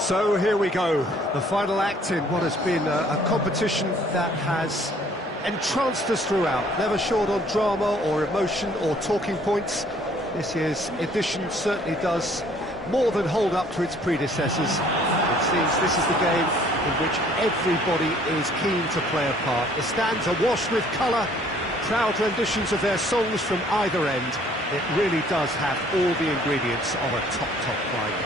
So here we go, the final act in what has been a competition that has entranced us throughout, never short on drama or emotion or talking points. This year's edition certainly does more than hold up to its predecessors. It seems this is the game in which everybody is keen to play a part. The stands are washed with colour, proud renditions of their songs from either end. It really does have all the ingredients of a top final.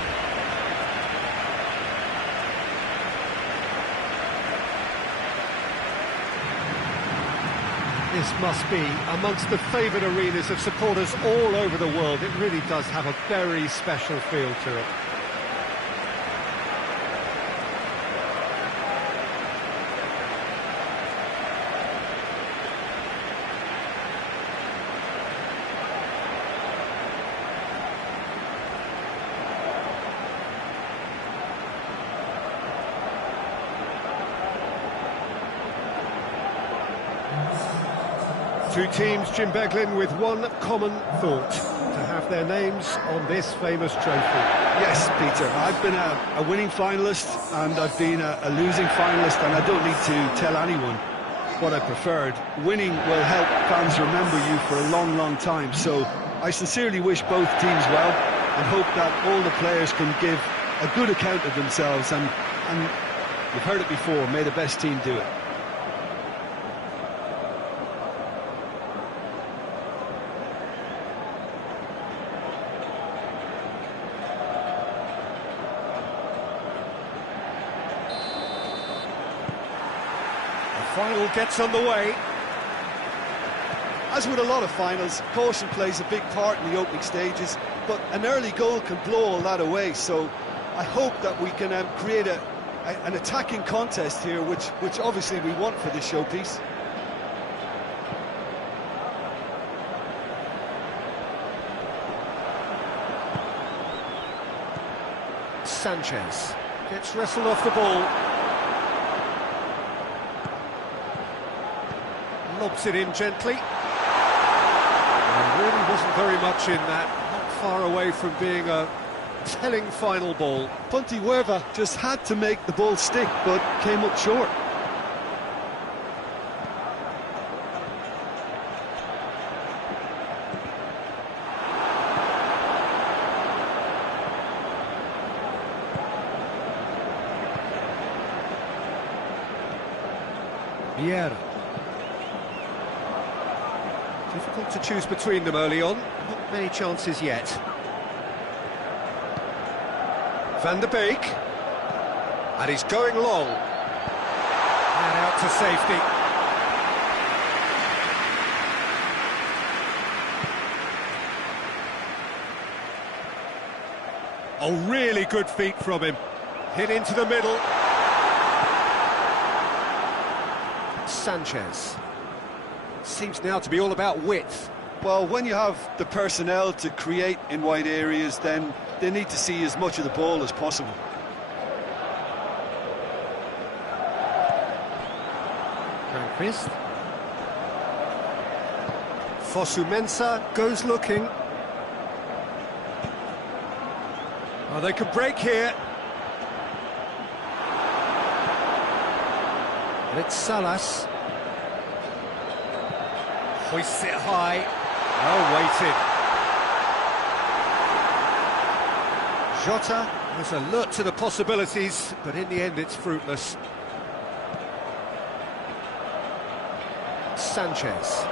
This must be amongst the favoured arenas of supporters all over the world. It really does have a very special feel to it. Two teams, Jim Beglin, with one common thought: to have their names on this famous trophy. Yes, Peter, I've been a winning finalist and I've been a losing finalist, and I don't need to tell anyone what I preferred. Winning will help fans remember you for a long, long time, so I sincerely wish both teams well and hope that all the players can give a good account of themselves, and you've heard it before, may the best team do it. Final gets underway. As with a lot of finals, caution plays a big part in the opening stages, but an early goal can blow all that away, so I hope that we can create an attacking contest here, which obviously we want for this showpiece. Sanchez gets wrestled off the ball. Lobs it in gently. And really wasn't very much in that, not far away from being a telling final ball. Punty Huerva just had to make the ball stick, but came up short. Vieira. Difficult to choose between them early on, not many chances yet. Van der Beek, and he's going long, and out to safety. Oh, really good feet from him, hit into the middle. Sanchez. Seems now to be all about width. Well, when you have the personnel to create in wide areas, then they need to see as much of the ball as possible. Cranquist. Fosu-Mensah goes looking. Oh, they could break here. And it's Salas. Hoists it high. Well weighted. Jota was alert to the possibilities, but in the end it's fruitless. Sanchez.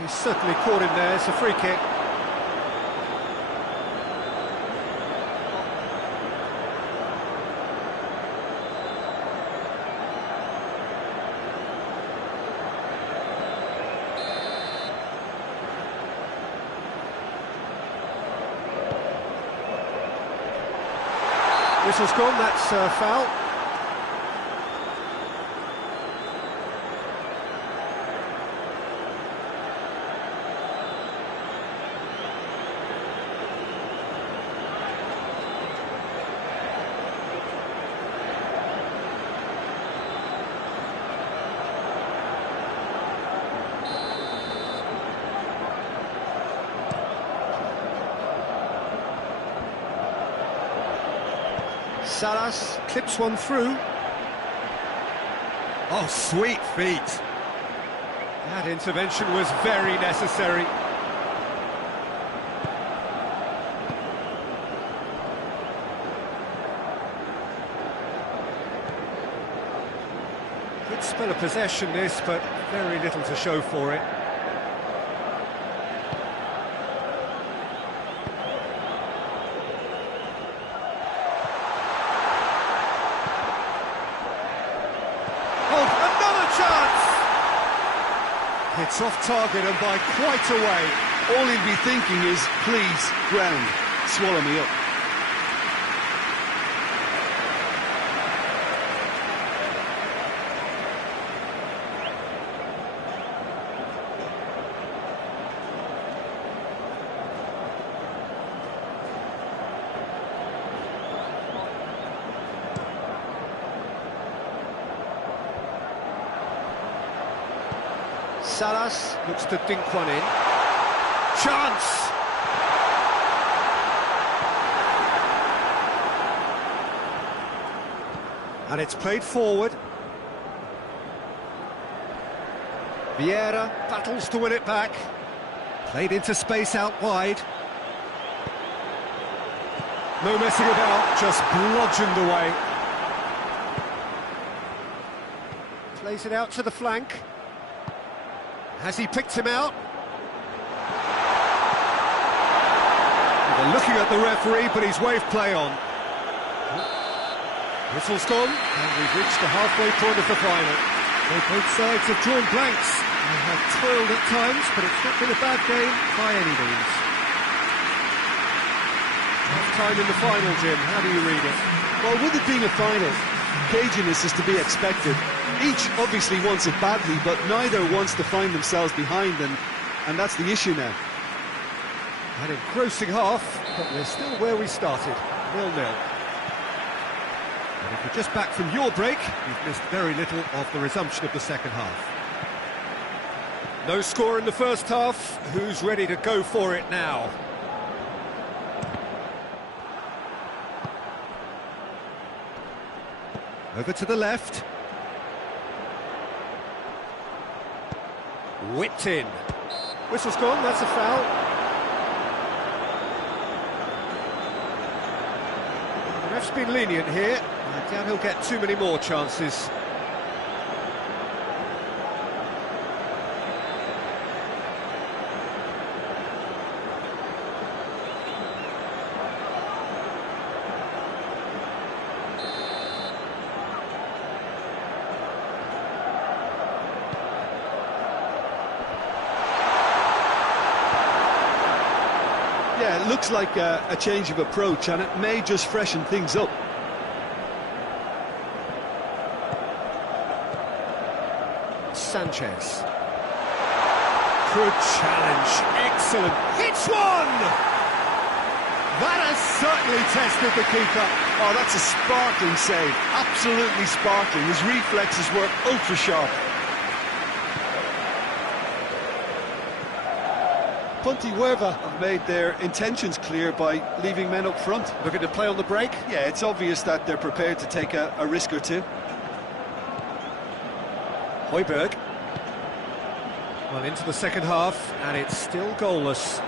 He's certainly caught him there. It's a free kick. Whistle's gone, that's a foul. Salas clips one through. Oh, sweet feet. That intervention was very necessary. Good spell of possession this, but very little to show for it. It's off target and by quite a way. All he'll be thinking is, please, ground, swallow me up. Salas looks to dink one in. Chance! And it's played forward. Vieira battles to win it back. Played into space out wide. No messing about, just bludgeoned away. Plays it out to the flank. Has he picked him out? They're looking at the referee, but he's waved play on. Whistle's gone, and we've reached the halfway point of the final. Both sides have drawn blanks. They have toiled at times, but it's not been a bad game by any means. Half-time in the final, Jim. How do you read it? Well, with it being a final, caginess is to be expected. Each obviously wants it badly, but neither wants to find themselves behind, and that's the issue now. An engrossing half, but we're still where we started, 0-0. And if you're just back from your break, you've missed very little of the resumption of the second half. No score in the first half. Who's ready to go for it now? Over to the left. Whipped in. Whistle's gone, that's a foul. The ref's been lenient here. I doubt he'll get too many more chances. Yeah, it looks like a change of approach, and it may just freshen things up. Sanchez. Good challenge. Excellent. Hits one! That has certainly tested the keeper. Oh, that's a sparkling save. Absolutely sparkling. His reflexes were ultra-sharp. Pontevedra have made their intentions clear by leaving men up front. Looking to play on the break? Yeah, it's obvious that they're prepared to take a risk or two. Højbjerg. Well, into the second half, and it's still goalless.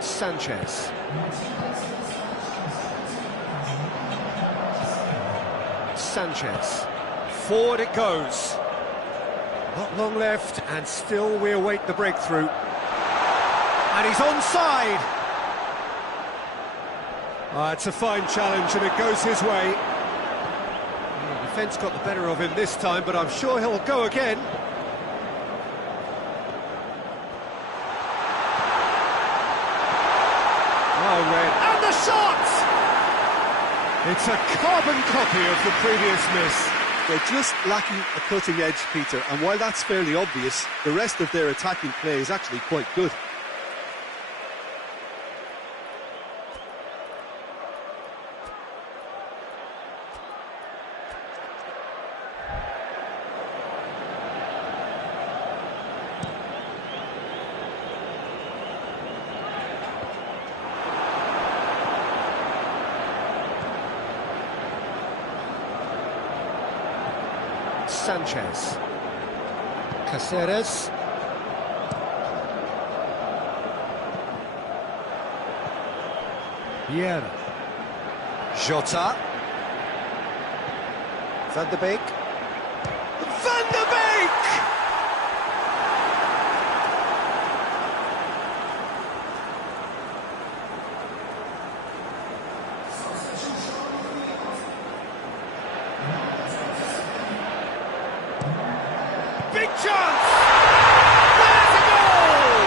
Sanchez. Sanchez. Forward it goes. Not long left, and still we await the breakthrough. And he's onside. It's a fine challenge, and it goes his way. The defence got the better of him this time, but I'm sure he'll go again. Oh, red. And the shot! It's a carbon copy of the previous miss. They're just lacking a cutting edge, Peter, and while that's fairly obvious, the rest of their attacking play is actually quite good. Sanchez. Caceres. Vieira. Jota. Van de Beek. Van de Beek! Big chance! There's a goal!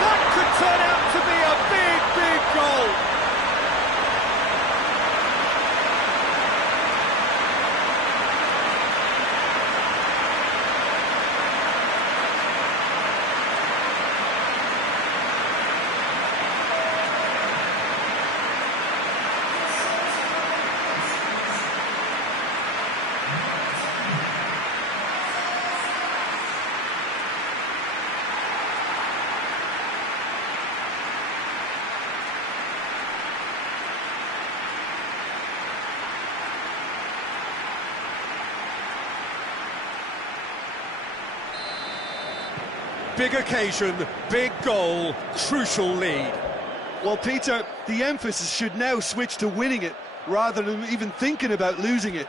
That could turn out to be a big, big goal. Big occasion, big goal, crucial lead. Well, Peter, the emphasis should now switch to winning it, rather than even thinking about losing it.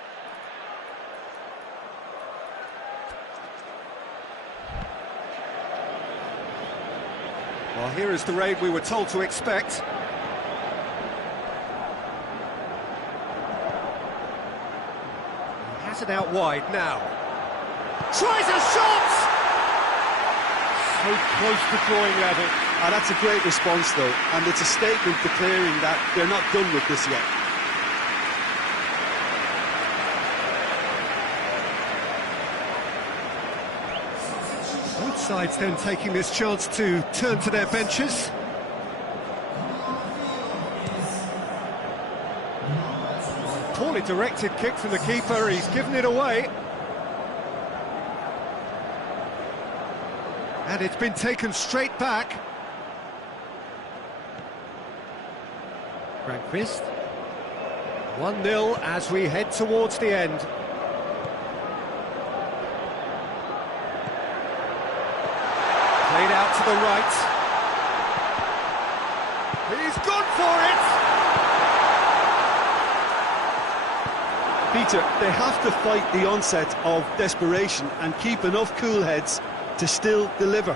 Well, here is the raid we were told to expect. He has it out wide now. Tries a shot! So close to drawing level. And that's a great response, though, and it's a statement declaring that they're not done with this yet. Both sides then taking this chance to turn to their benches. Poorly directed kick from the keeper, he's given it away. And it's been taken straight back. Grandquist. 1-0 as we head towards the end. Played out to the right. He's gone for it! Peter, they have to fight the onset of desperation and keep enough cool heads to still deliver.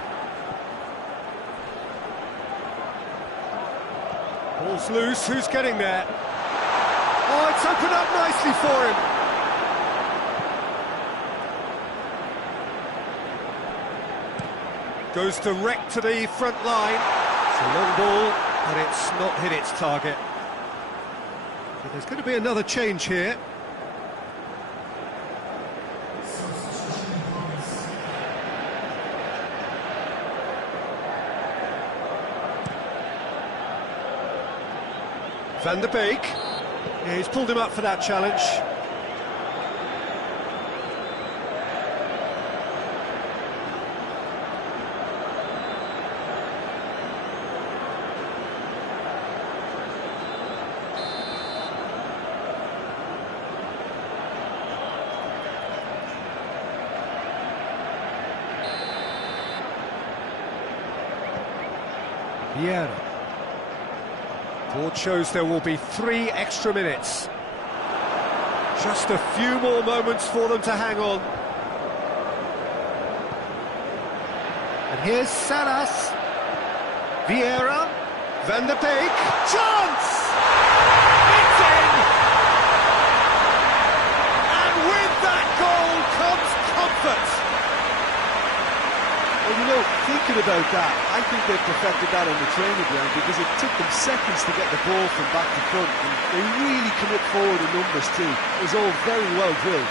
Ball's loose, who's getting there? Oh, it's opened up nicely for him. Goes direct to the front line. It's a long ball, but it's not hit its target. But there's going to be another change here. Van de Beek, yeah, he's pulled him up for that challenge. Vieira. Board shows there will be 3 extra minutes. Just a few more moments for them to hang on. And here's Salas. Vieira. Van de Beek. Chance! It's in! And with that goal comes comfort. Well, you know, thinking about that, I think they've perfected that on the training ground because it took them seconds to get the ball from back to front, and they really commit forward in numbers too. It was all very well drilled.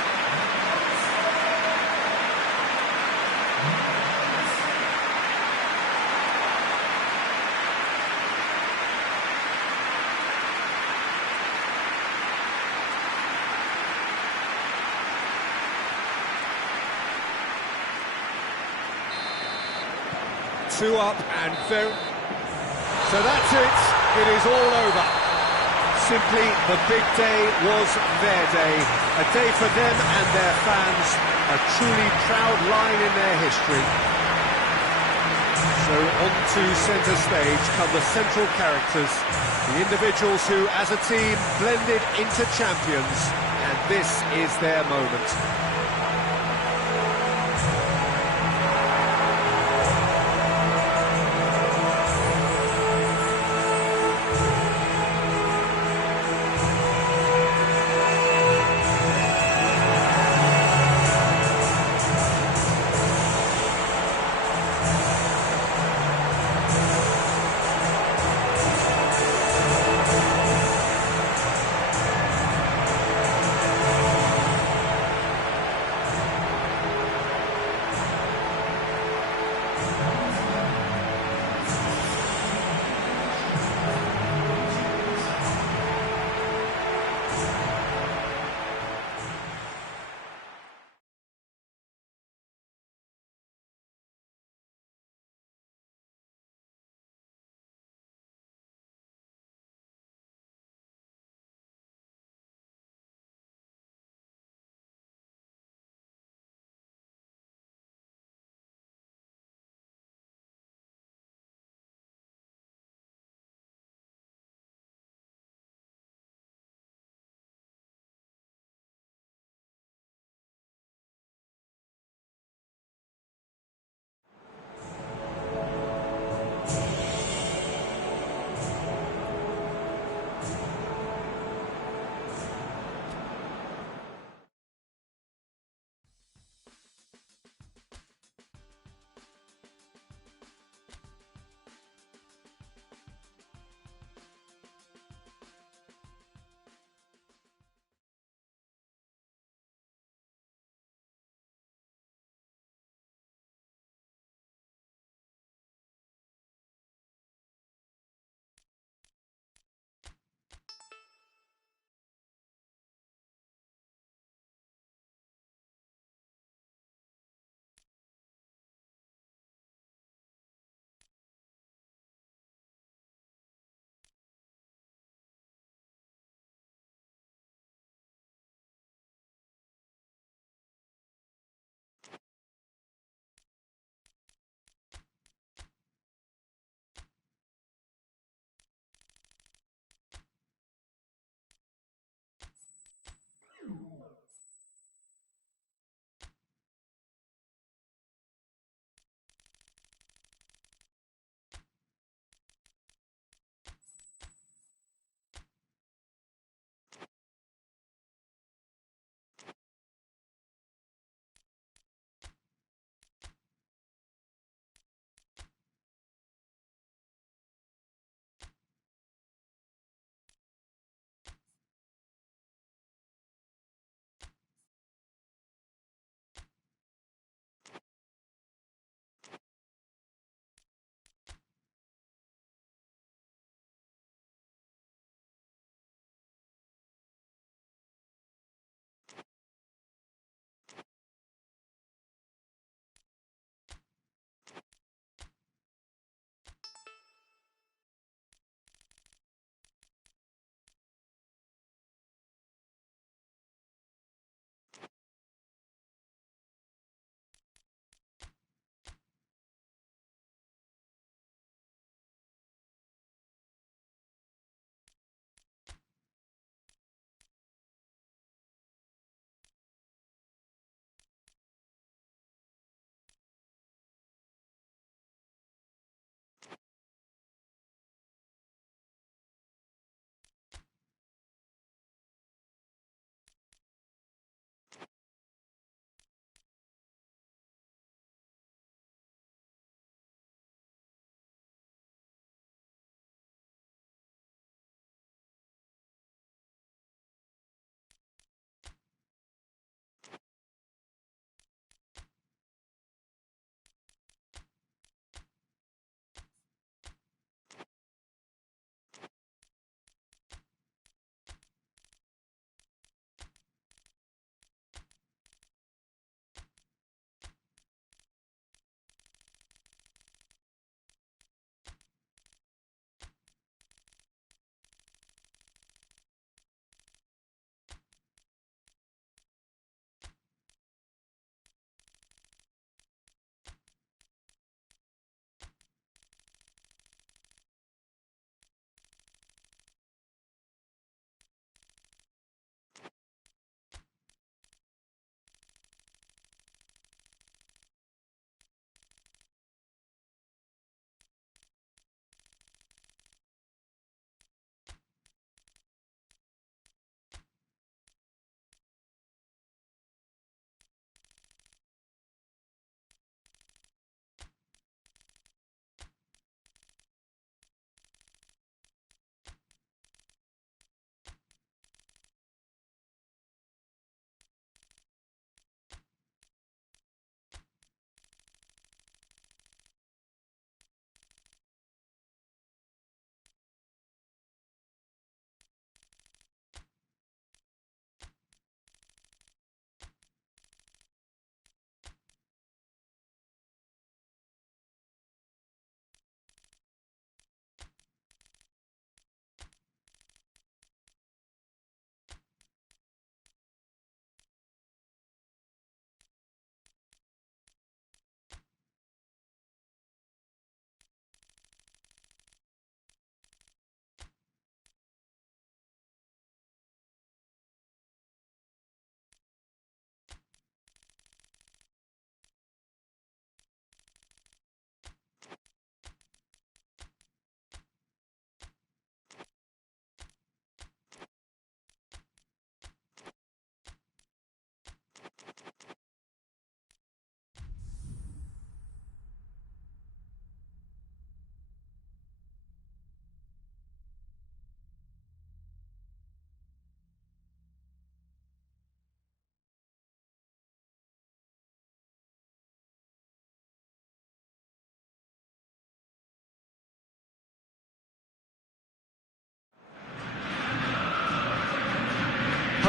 Two up and very... So that's it. It is all over. simply, the big day was their day. A day for them and their fans, a truly proud line in their history. So on to centre stage come the central characters, the individuals who, as a team, blended into champions, and this is their moment.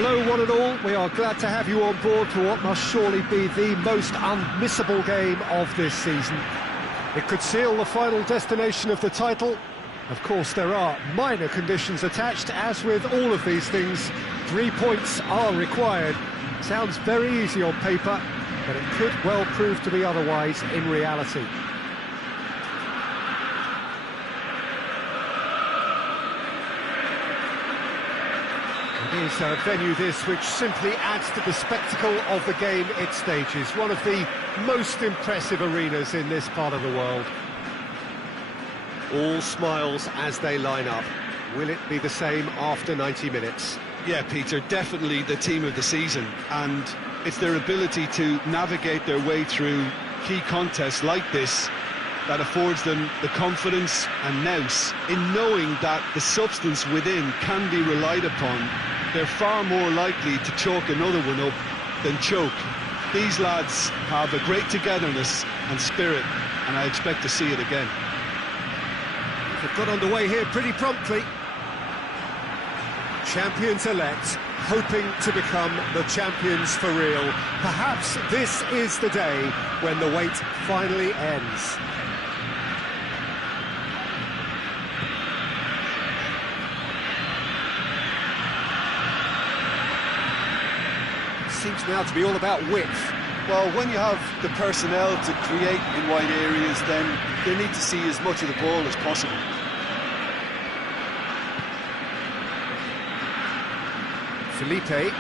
Hello one and all, we are glad to have you on board for what must surely be the most unmissable game of this season. It could seal the final destination of the title. Of course there are minor conditions attached, as with all of these things. 3 points are required. Sounds very easy on paper, but it could well prove to be otherwise in reality. It is a venue this which simply adds to the spectacle of the game it stages. One of the most impressive arenas in this part of the world. All smiles as they line up. Will it be the same after 90 minutes? Yeah, Peter, definitely the team of the season, and it's their ability to navigate their way through key contests like this that affords them the confidence and nous in knowing that the substance within can be relied upon. They're far more likely to chalk another one up than choke. These lads have a great togetherness and spirit, and I expect to see it again. They've got underway here pretty promptly. Champions-elect, hoping to become the champions for real. Perhaps this is the day when the wait finally ends. Seems now to be all about width. Well, when you have the personnel to create in wide areas, then they need to see as much of the ball as possible. Felipe.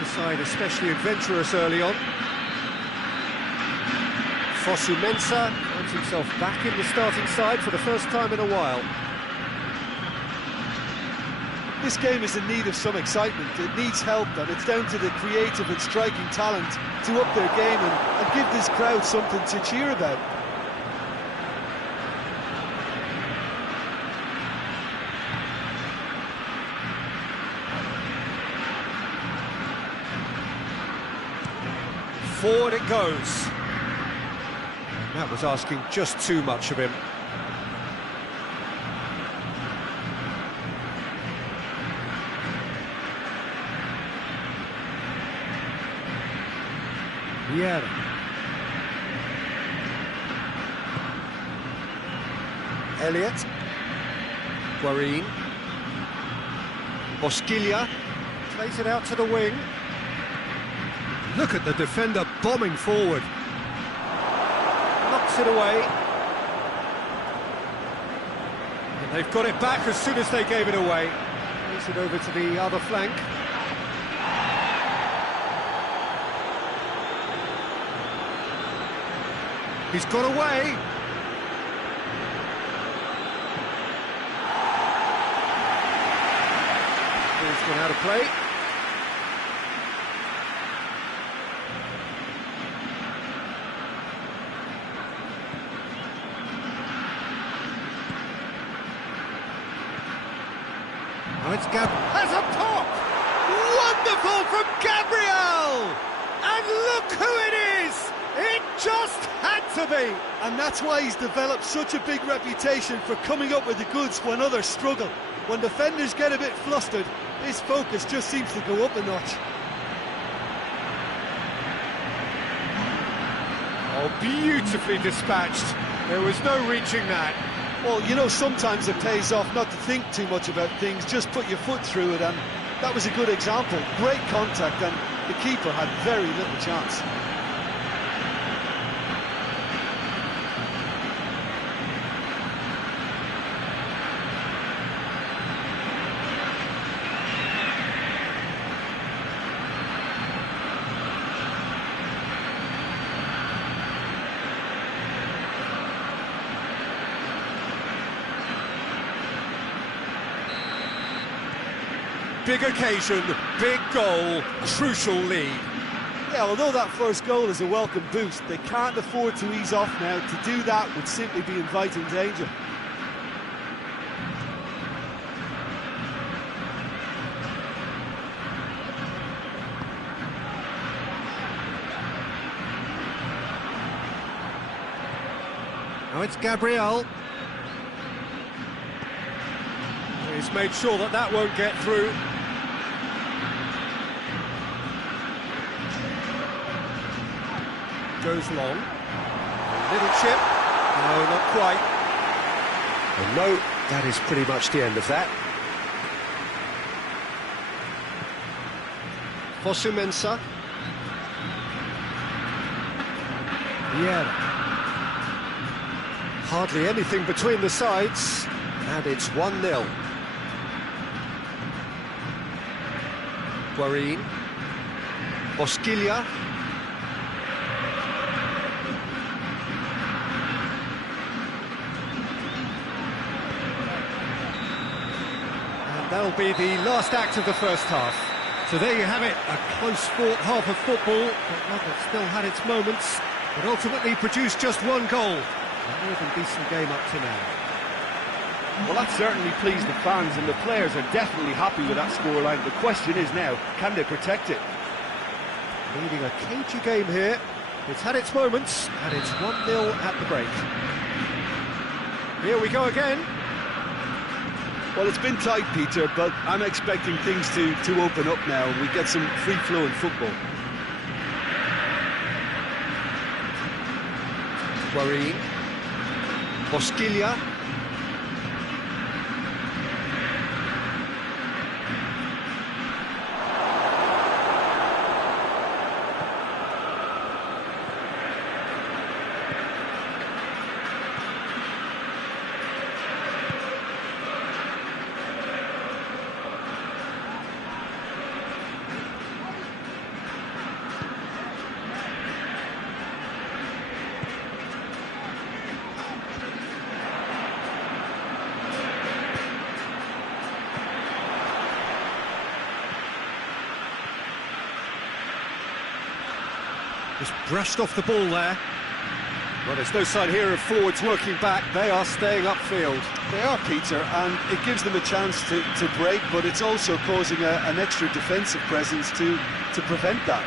The side especially adventurous early on. Fosu Mensah finds himself back in the starting side for the first time in a while. This game is in need of some excitement. It needs help, and it's down to the creative and striking talent to up their game and give this crowd something to cheer about. Forward it goes. That was asking just too much of him. Vieira. Elliott. Guarín. Bosquilla plays it out to the wing. Look at the defender bombing forward. Knocks it away. And they've got it back as soon as they gave it away. Plays it over to the other flank. He's got away. Ball's gone out of play. Now it's has a pop! Wonderful from Gabriel! And look who it is! It just had to be! And that's why he's developed such a big reputation for coming up with the goods when others struggle. When defenders get a bit flustered, his focus just seems to go up a notch. Oh, beautifully dispatched. There was no reaching that. Well, you know, sometimes it pays off not to think too much about things, just put your foot through it, and that was a good example. Great contact, and the keeper had very little chance. Big occasion, big goal, crucial lead. Yeah, although that first goal is a welcome boost, they can't afford to ease off now. To do that would simply be inviting danger. Now it's Gabriel. He's made sure that that won't get through. Goes long. Little chip. No, not quite. And no, that is pretty much the end of that. Fosu-Mensah. Yeah. Hardly anything between the sides, and it's 1-0. Guarín. Bosquilla. And that'll be the last act of the first half. So there you have it, a close-fought half of football, but one that still had its moments, but ultimately produced just one goal. A more than decent game up to now. Well, that certainly pleased the fans, and the players are definitely happy with that scoreline. The question is now, can they protect it? Leading a cagey game here. It's had its moments, and it's 1-0 at the break. Here we go again. Well, it's been tight, Peter, but I'm expecting things to open up now, and we get some free-flowing football. Guarín. Bosquilla. Just brushed off the ball there. Well, there's no sign here of forwards working back. They are staying upfield. They are, Peter, and it gives them a chance to break, but it's also causing an extra defensive presence to prevent that.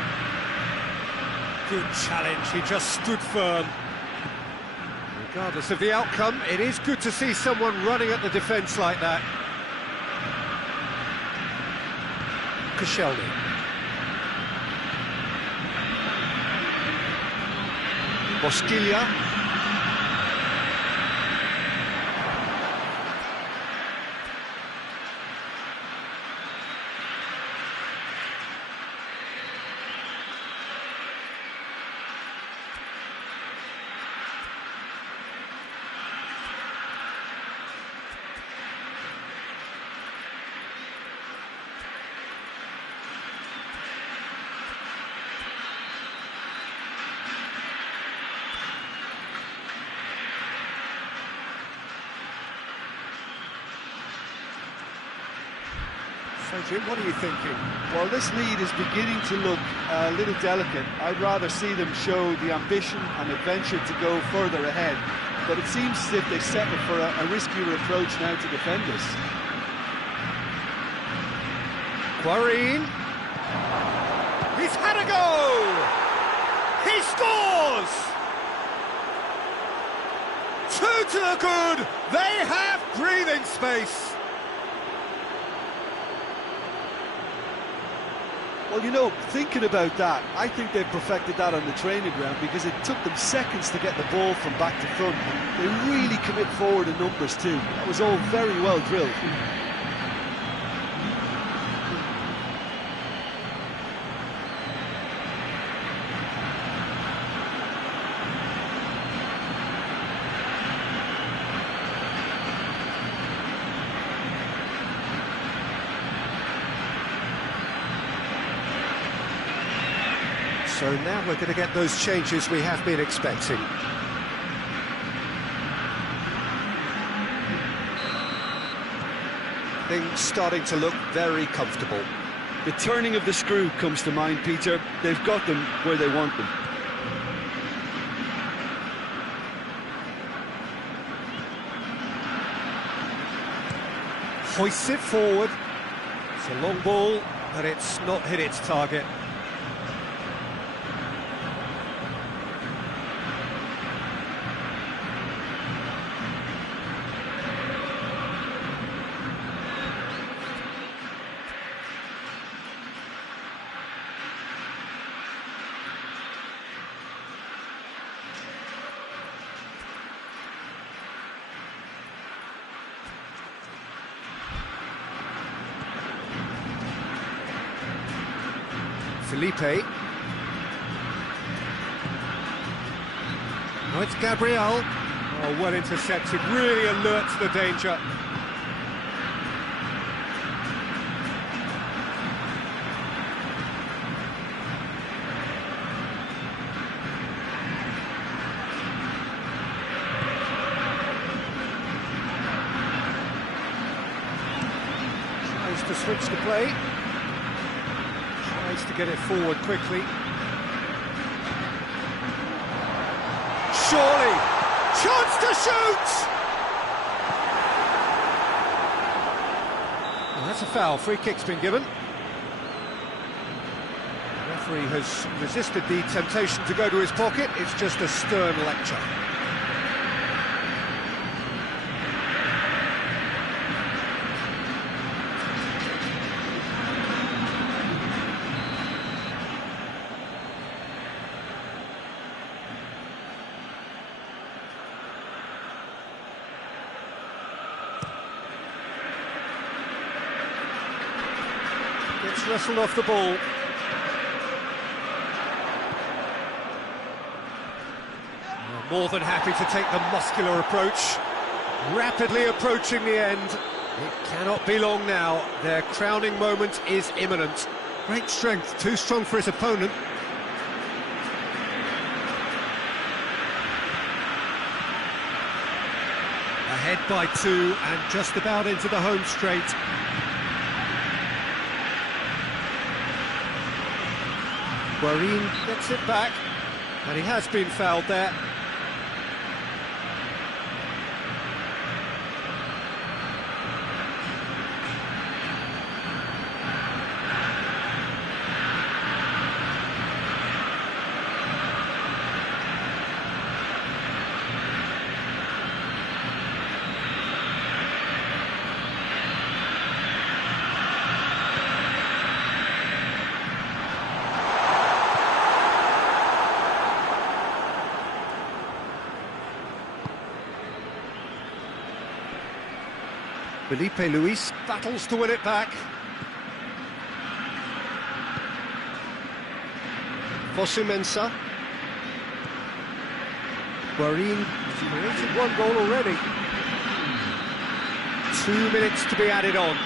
Good challenge, he just stood firm. Regardless of the outcome, it is good to see someone running at the defence like that. Koscielny. Bosquilla. So, Jim, what are you thinking? Well, this lead is beginning to look a little delicate. I'd rather see them show the ambition and adventure to go further ahead. But it seems as if they settle for a riskier approach now to defend us. Guarín. He's had a go! He scores! 2 to the good! They have breathing space! Well, you know, thinking about that, I think they've perfected that on the training ground because it took them seconds to get the ball from back to front. They really commit forward in numbers too. That was all very well drilled. So now we're going to get those changes we have been expecting. Things starting to look very comfortable. The turning of the screw comes to mind, Peter. They've got them where they want them. Hoists it forward. It's a long ball, but it's not hit its target. Felipe. Now it's Gabriel. Oh, well intercepted, really alert to the danger. Tries to switch the play. Tries to get it forward quickly. Surely! Chance to shoot! Well, that's a foul. Free kick's been given. The referee has resisted the temptation to go to his pocket. It's just a stern lecture. Gets wrestled off the ball. More than happy to take the muscular approach. Rapidly approaching the end. It cannot be long now. Their crowning moment is imminent. Great strength, too strong for his opponent. Ahead by 2 and just about into the home straight. Guarin gets it back, and he has been fouled there. Felipe Luis battles to win it back. Fosu-Mensah. Guarin has created 1 goal already. 2 minutes to be added on.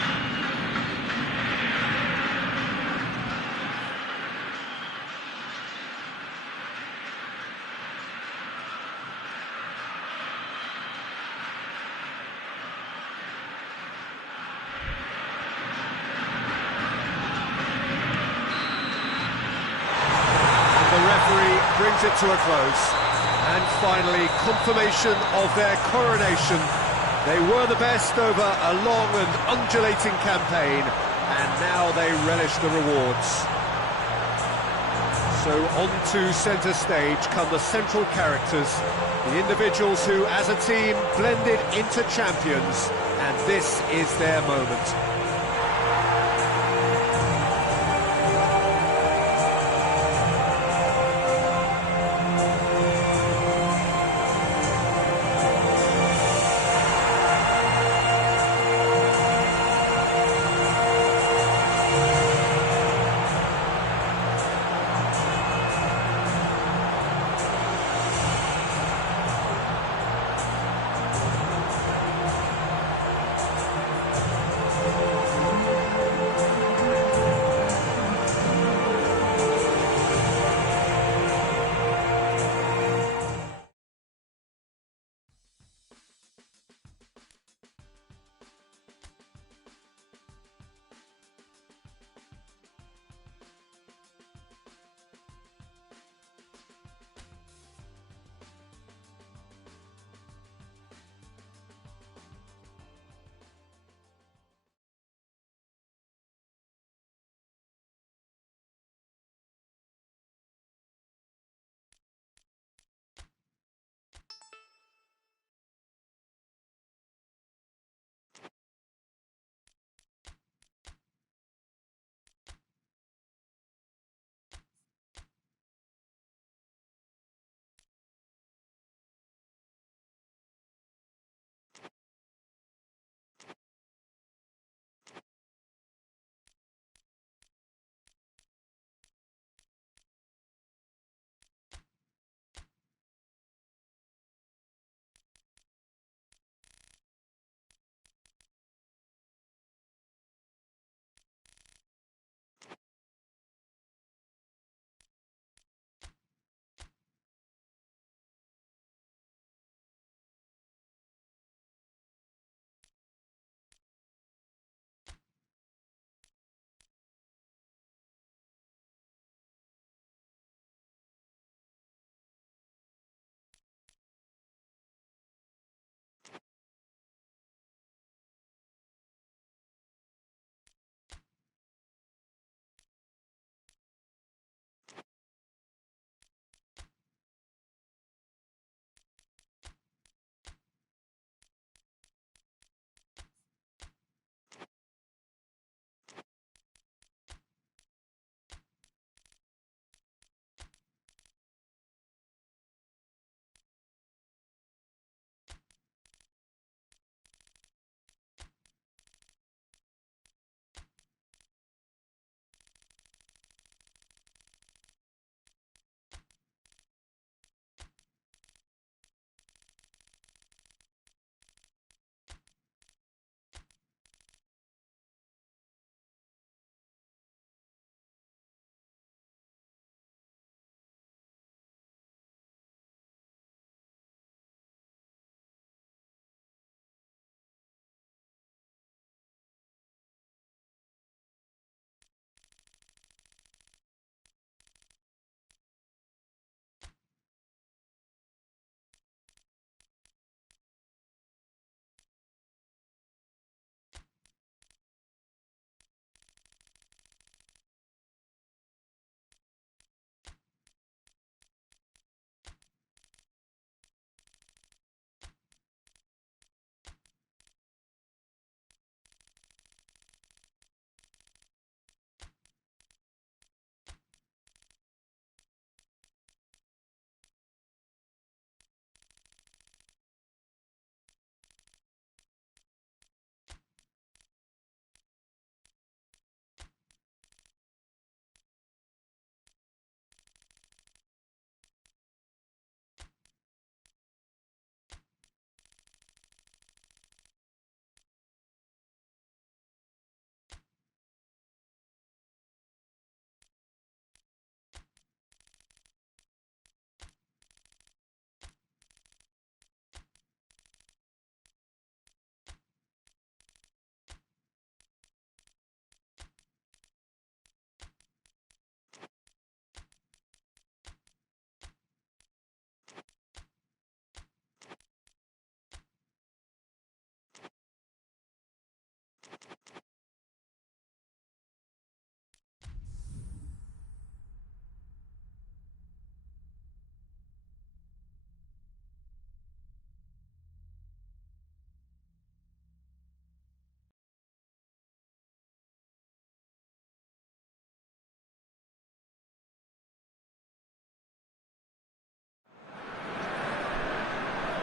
Brings it to a close, and finally confirmation of their coronation. They were the best over a long and undulating campaign, and now they relish the rewards. So on to centre stage come the central characters, the individuals who as a team blended into champions, and this is their moment.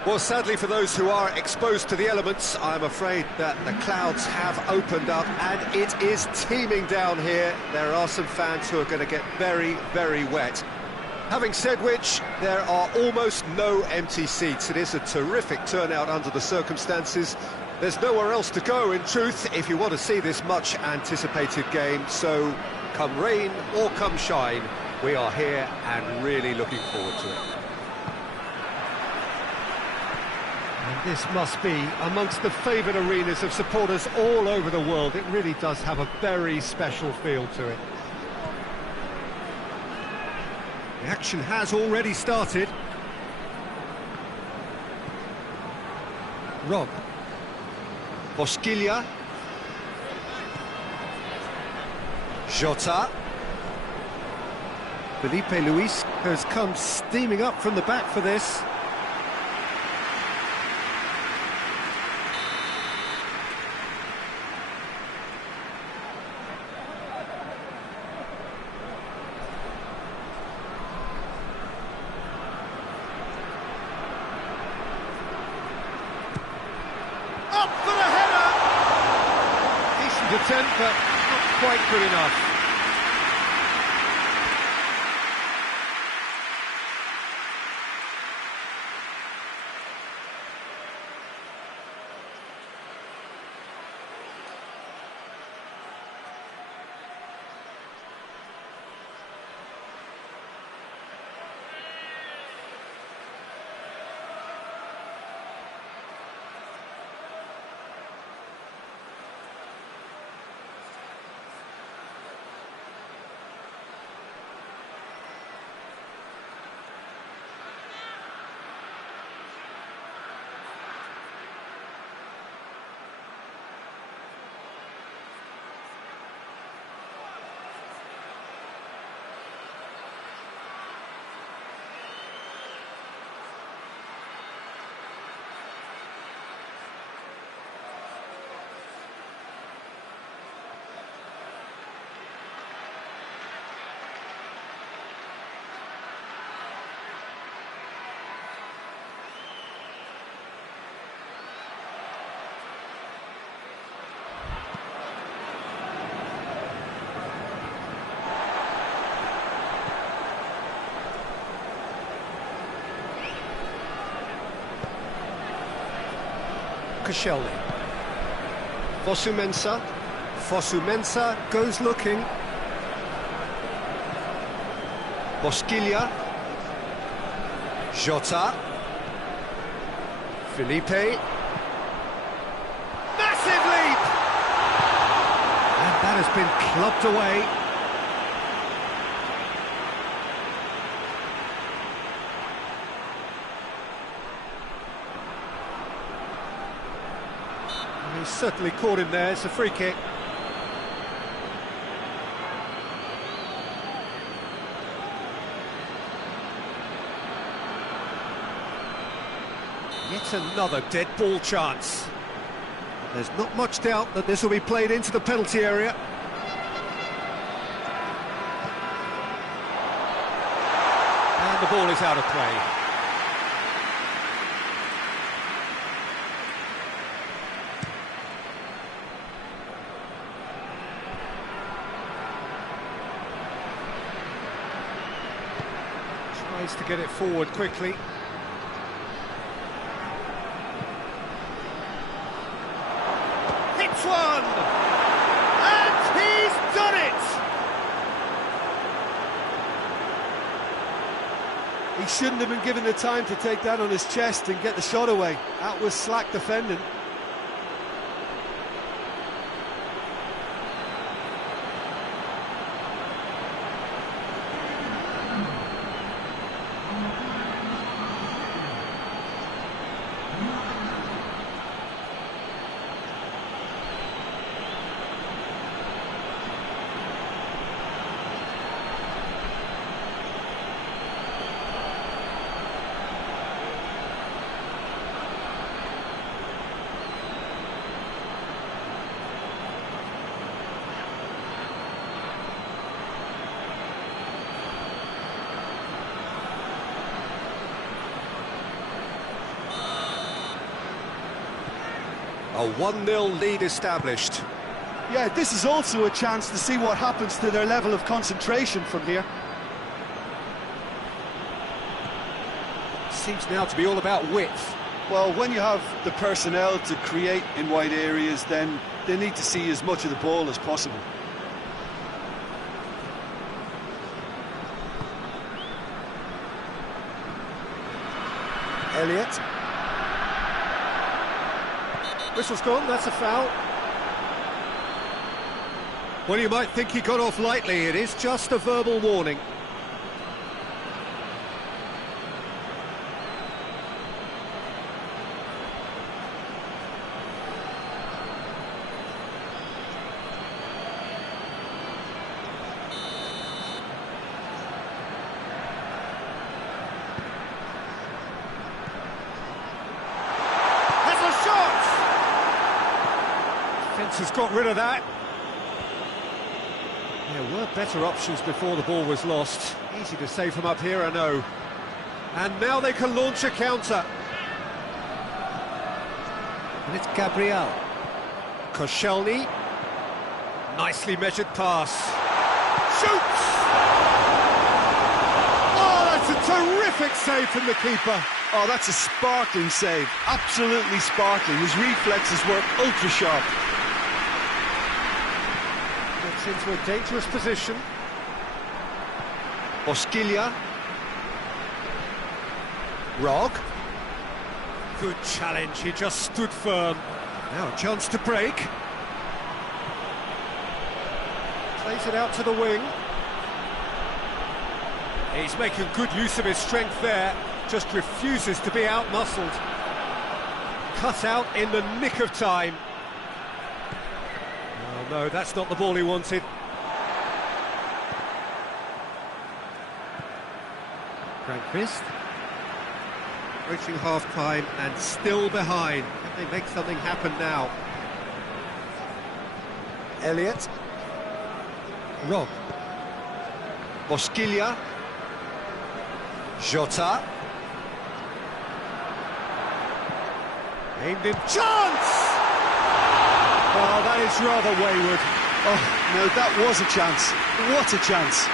Well, sadly for those who are exposed to the elements, I'm afraid that the clouds have opened up and it is teeming down here. There are some fans who are going to get very, very wet. Having said which, there are almost no empty seats. It is a terrific turnout under the circumstances. There's nowhere else to go, in truth, if you want to see this much-anticipated game. So, come rain or come shine, we are here and really looking forward to it. And this must be amongst the favoured arenas of supporters all over the world. It really does have a very special feel to it. The action has already started. Rob. Bosquilla. Jota. Felipe Luis has come steaming up from the back for this. Attempt, but not quite good enough. Koscielny. Fosu-Mensah. Fosu-Mensah goes looking. Bosquilla. Jota. Felipe. Massive leap! And that has been clubbed away. He's certainly caught him there. It's a free kick. Yet another dead ball chance. There's not much doubt that this will be played into the penalty area. And the ball is out of play. Tries to get it forward quickly. Hits one! And he's done it! He shouldn't have been given the time to take that on his chest and get the shot away. That was slack defending. A 1-0 lead established. Yeah, this is also a chance to see what happens to their level of concentration from here. Seems now to be all about width. Well, when you have the personnel to create in wide areas, then they need to see as much of the ball as possible. Elliott. Whistle's gone, that's a foul. Well, you might think he got off lightly. It is just a verbal warning. Has got rid of that. There were better options before the ball was lost. Easy to say from up here, I know. And now they can launch a counter. And it's Gabriel. Koscielny. Nicely measured pass. Shoots! Oh, that's a terrific save from the keeper. Oh, that's a sparkling save. Absolutely sparkling. His reflexes work ultra sharp. Into a dangerous position. Bosquilla. Rog. Good challenge, he just stood firm. Now a chance to break. Plays it out to the wing. He's making good use of his strength there. Just refuses to be out-muscled. Cut out in the nick of time. No, that's not the ball he wanted. Grandquist. Reaching half-time and still behind. Can they make something happen now? Elliott. Rob. Bosquilla. Jota. Aimed in. Chance! Oh, that is rather wayward. Oh, no, that was a chance. What a chance.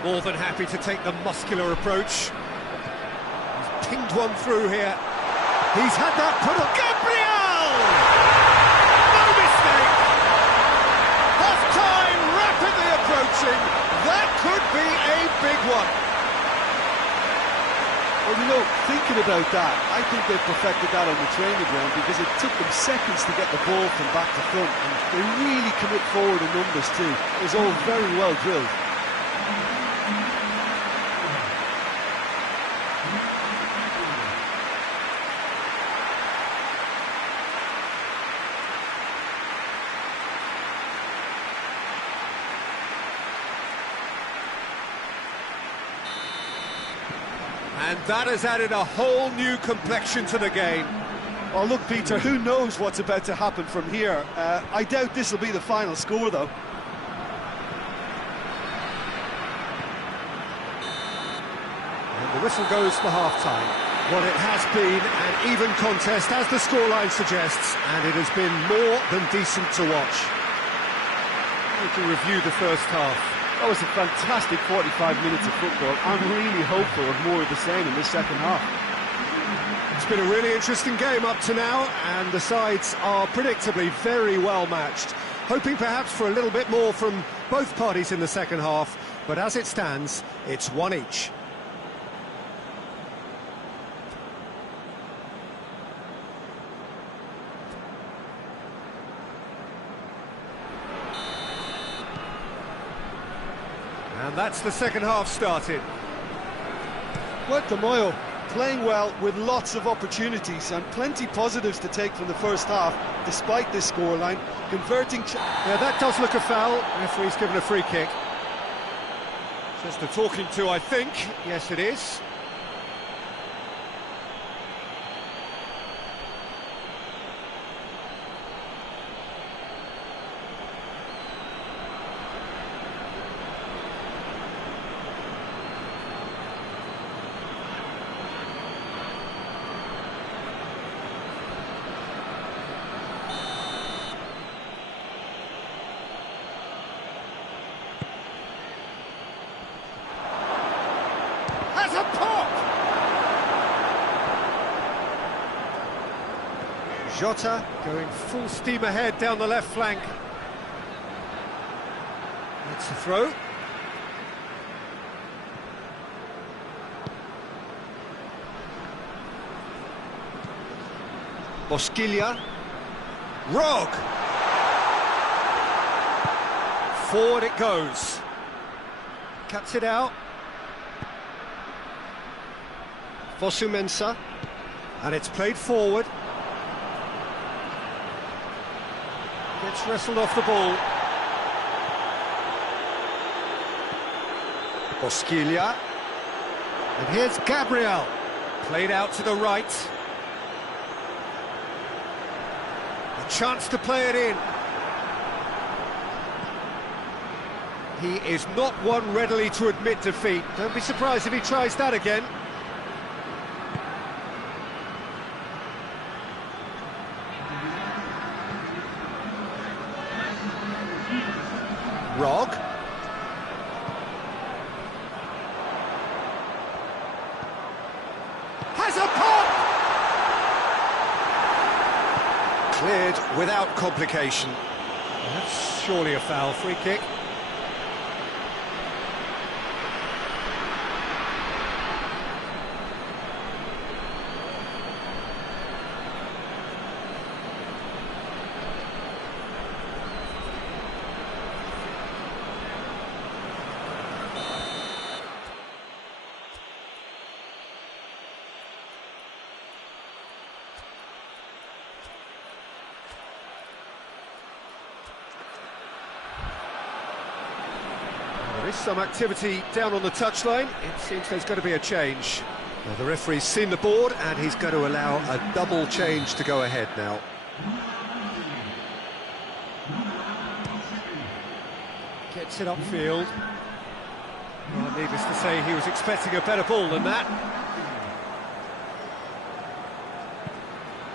More than happy to take the muscular approach. He's pinged one through here. He's had that put on. Gabriel! No mistake! Half-time rapidly approaching. That could be a big one. Well, you know, thinking about that, I think they perfected that on the training ground because it took them seconds to get the ball from back to front, and they really commit forward in numbers too. It was all very well drilled. And that has added a whole new complexion to the game. Well, look, Peter, who knows what's about to happen from here? I doubt this will be the final score, though. And the whistle goes for half-time. Well, it has been an even contest, as the scoreline suggests, and it has been more than decent to watch. We can review the first half. That was a fantastic 45 minutes of football. I'm really hopeful of more of the same in this second half. It's been a really interesting game up to now, and the sides are predictably very well matched. Hoping perhaps for a little bit more from both parties in the second half, but as it stands, it's one each. And that's the second half started. What the Moyo Playing well with lots of opportunities and plenty positives to take from the first half, despite this scoreline. Converting... Yeah, that does look a foul. Referee's given a free kick. Just a talking to, I think. Yes, it is. Has a pop! Jota going full steam ahead down the left flank. That's the throw. Bosquilla. Rog! Forward it goes. Cuts it out. Fosu-Mensah, and it's played forward. Gets wrestled off the ball. Bosquilla, and here's Gabriel, played out to the right. A chance to play it in. He is not one readily to admit defeat. Don't be surprised if he tries that again. Rog. Has a pop! Cleared without complication. That's surely a foul. Free kick. There is some activity down on the touchline. It seems there's going to be a change. Well, the referee's seen the board and he's going to allow a double change to go ahead now. Gets it upfield. Well, needless to say, he was expecting a better ball than that.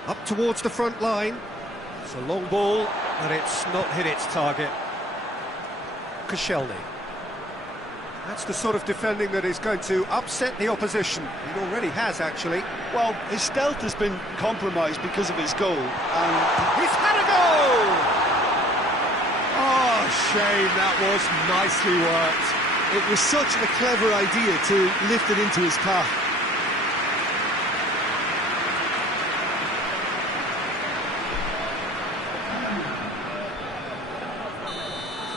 Up towards the front line. It's a long ball, and it's not hit its target. Koscielny. That's the sort of defending that is going to upset the opposition. It already has, actually. Well, his stealth has been compromised because of his goal, and he's had a goal! Oh, shame, that was nicely worked. it was such a clever idea to lift it into his path.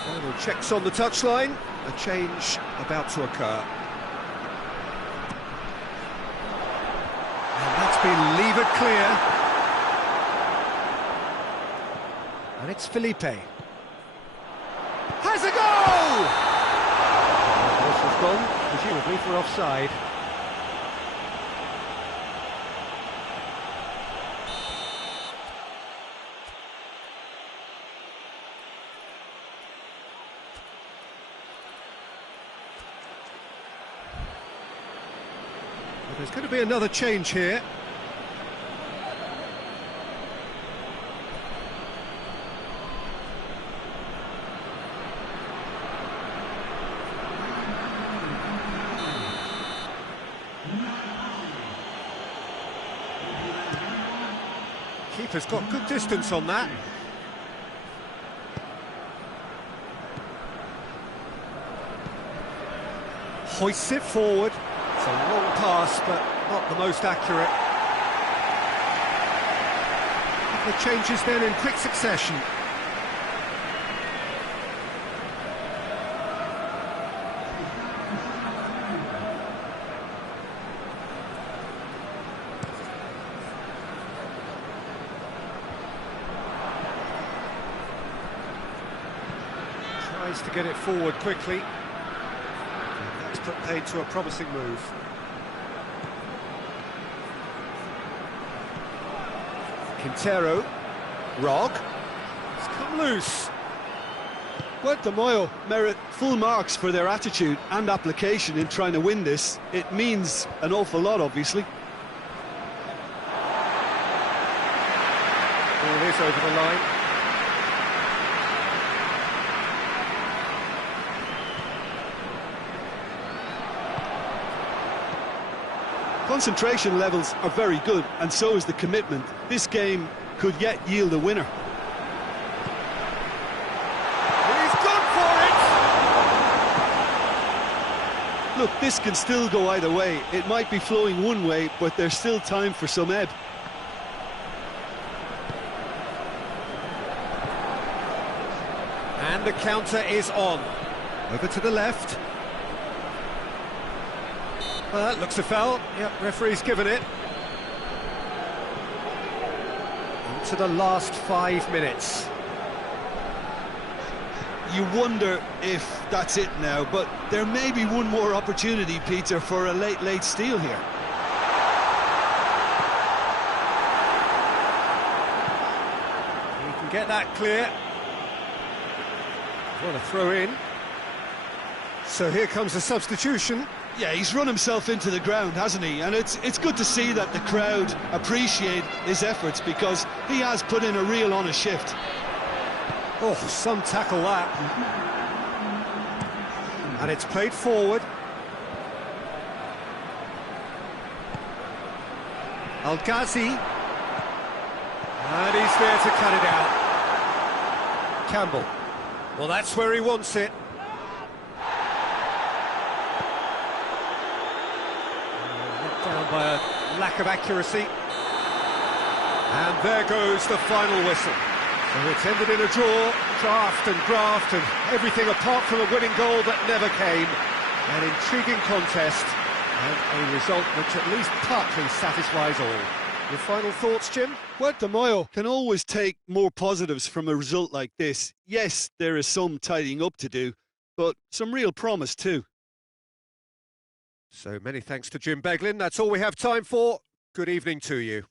Final checks on the touchline. A change about to occur. And that's been levered clear. And it's Felipe. Has a goal! This has gone, presumably for offside. There's going to be another change here. Keeper's got good distance on that. Hoists it forward. It's a long pass, but not the most accurate. The changes then in quick succession. Tries to get it forward quickly. That's put paid to a promising move. Quintero. Rog. It's come loose. Puerto Moyo merit full marks for their attitude and application in trying to win this. It means an awful lot, obviously. Ball is over the line. Concentration levels are very good, and so is the commitment. This game could yet yield a winner. He's gone for it! Look, this can still go either way. It might be flowing one way, but there's still time for some ebb. And the counter is on. Over to the left. That looks a foul. Yep, referee's given it. Into the last 5 minutes. You wonder if that's it now, but there may be one more opportunity, Peter, for a late steal here. He can get that clear. What a throw in. So here comes the substitution. Yeah, he's run himself into the ground, hasn't he? And it's good to see that the crowd appreciate his efforts, because he has put in a real honest shift. Oh, some tackle that. And it's played forward. Al-Ghazi. And he's there to cut it out. Campbell. Well, that's where he wants it. Down by a lack of accuracy. And there goes the final whistle. So it's ended in a draw, draft and graft and everything apart from a winning goal that never came. An intriguing contest and a result which at least partly satisfies all. Your final thoughts, Jim? Puerto Moyo can always take more positives from a result like this. Yes, there is some tidying up to do, but some real promise too. So many thanks to Jim Beglin. That's all we have time for. Good evening to you.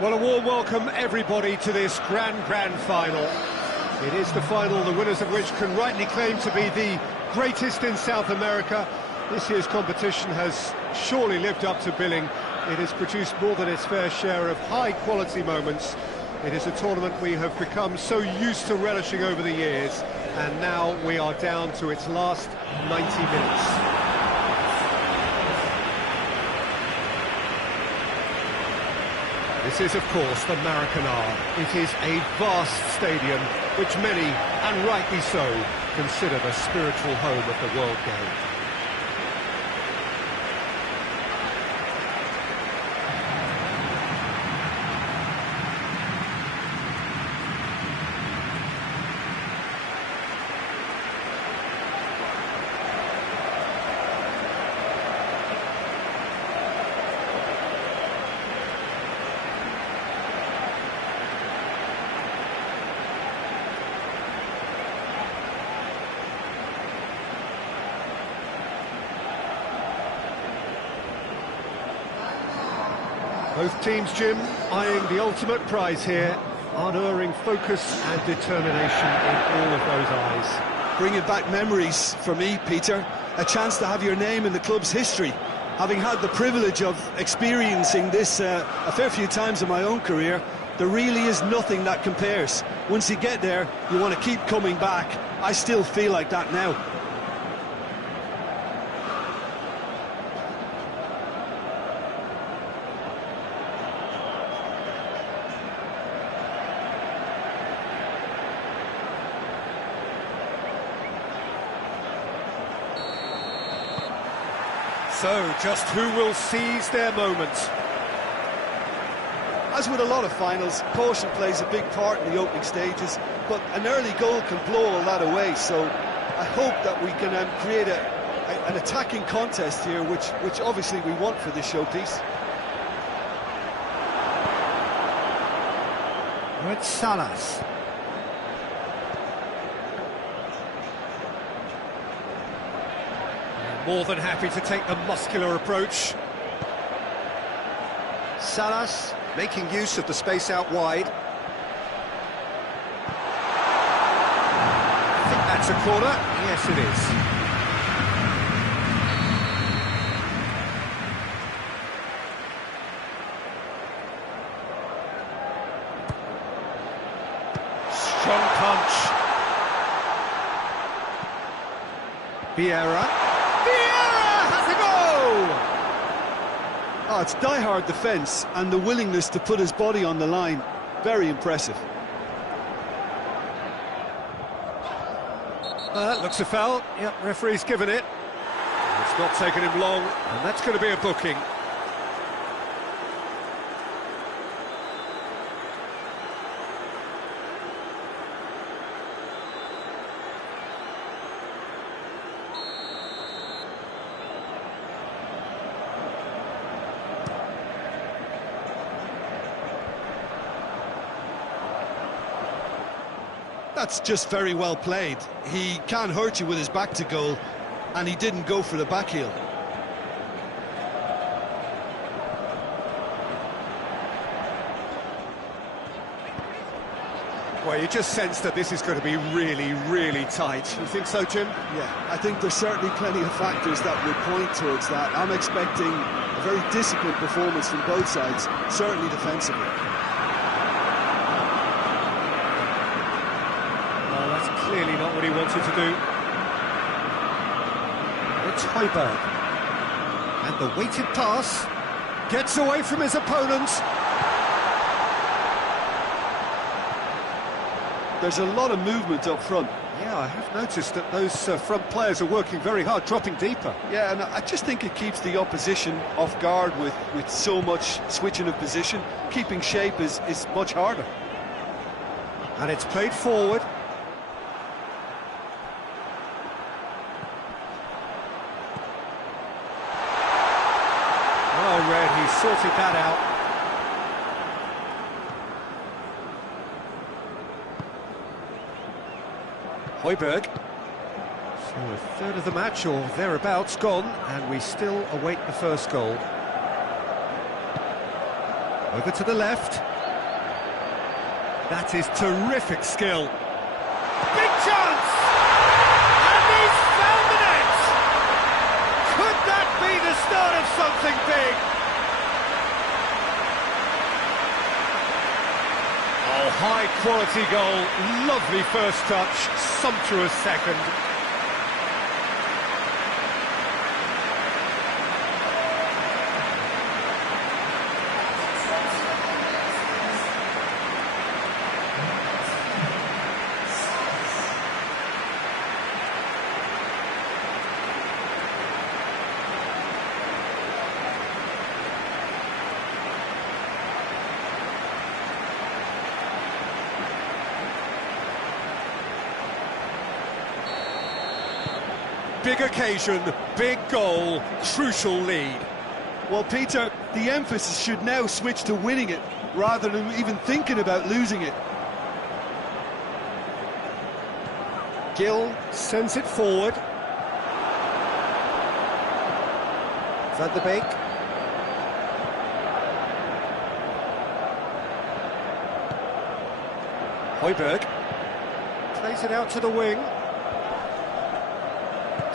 Well, a warm welcome, everybody, to this grand final. It is the final, the winners of which can rightly claim to be the greatest in South America. This year's competition has surely lived up to billing. It has produced more than its fair share of high-quality moments. It is a tournament we have become so used to relishing over the years, and now we are down to its last 90 minutes. This is, of course, the Maracanã. It is a vast stadium, which many, and rightly so, consider the spiritual home of the world game. Both teams, Jim, eyeing the ultimate prize here, unerring focus and determination in all of those eyes. Bringing back memories for me, Peter. A chance to have your name in the club's history. Having had the privilege of experiencing this a fair few times in my own career, there really is nothing that compares. Once you get there, you want to keep coming back. I still feel like that now. So, just who will seize their moment? As with a lot of finals, caution plays a big part in the opening stages, but an early goal can blow all that away, so I hope that we can create an attacking contest here, which obviously we want for this showpiece. Red Salas. More than happy to take the muscular approach. Salas making use of the space out wide. I think that's a corner. Yes, it is. Strong punch. Vieira. Oh, it's die-hard defence and the willingness to put his body on the line. Very impressive. Looks a foul. Yep, referee's given it. It's not taken him long, and that's going to be a booking. That's just very well played. He can hurt you with his back to goal, and he didn't go for the back heel. Well, you just sense that this is going to be really, really tight. You think so, Jim? Yeah, I think there's certainly plenty of factors that would point towards that. I'm expecting a very disciplined performance from both sides, certainly defensively. Clearly not what he wanted to do. It's Højbjerg. And the weighted pass gets away from his opponents. There's a lot of movement up front. Yeah, I have noticed that those front players are working very hard, dropping deeper. Yeah, and I just think it keeps the opposition off guard with so much switching of position. Keeping shape is much harder. And it's played forward. Well read, he sorted that out. Højbjerg. So a third of the match, or thereabouts, gone, and we still await the first goal. Over to the left. That is terrific skill. Big chance! And he's found the net! Could that be the start of something big? Oh, high-quality goal, lovely first touch, sumptuous second. Big occasion, big goal, crucial lead. Well, Peter, the emphasis should now switch to winning it, rather than even thinking about losing it. Gill sends it forward. Van der Beek. Højbjerg plays it out to the wing.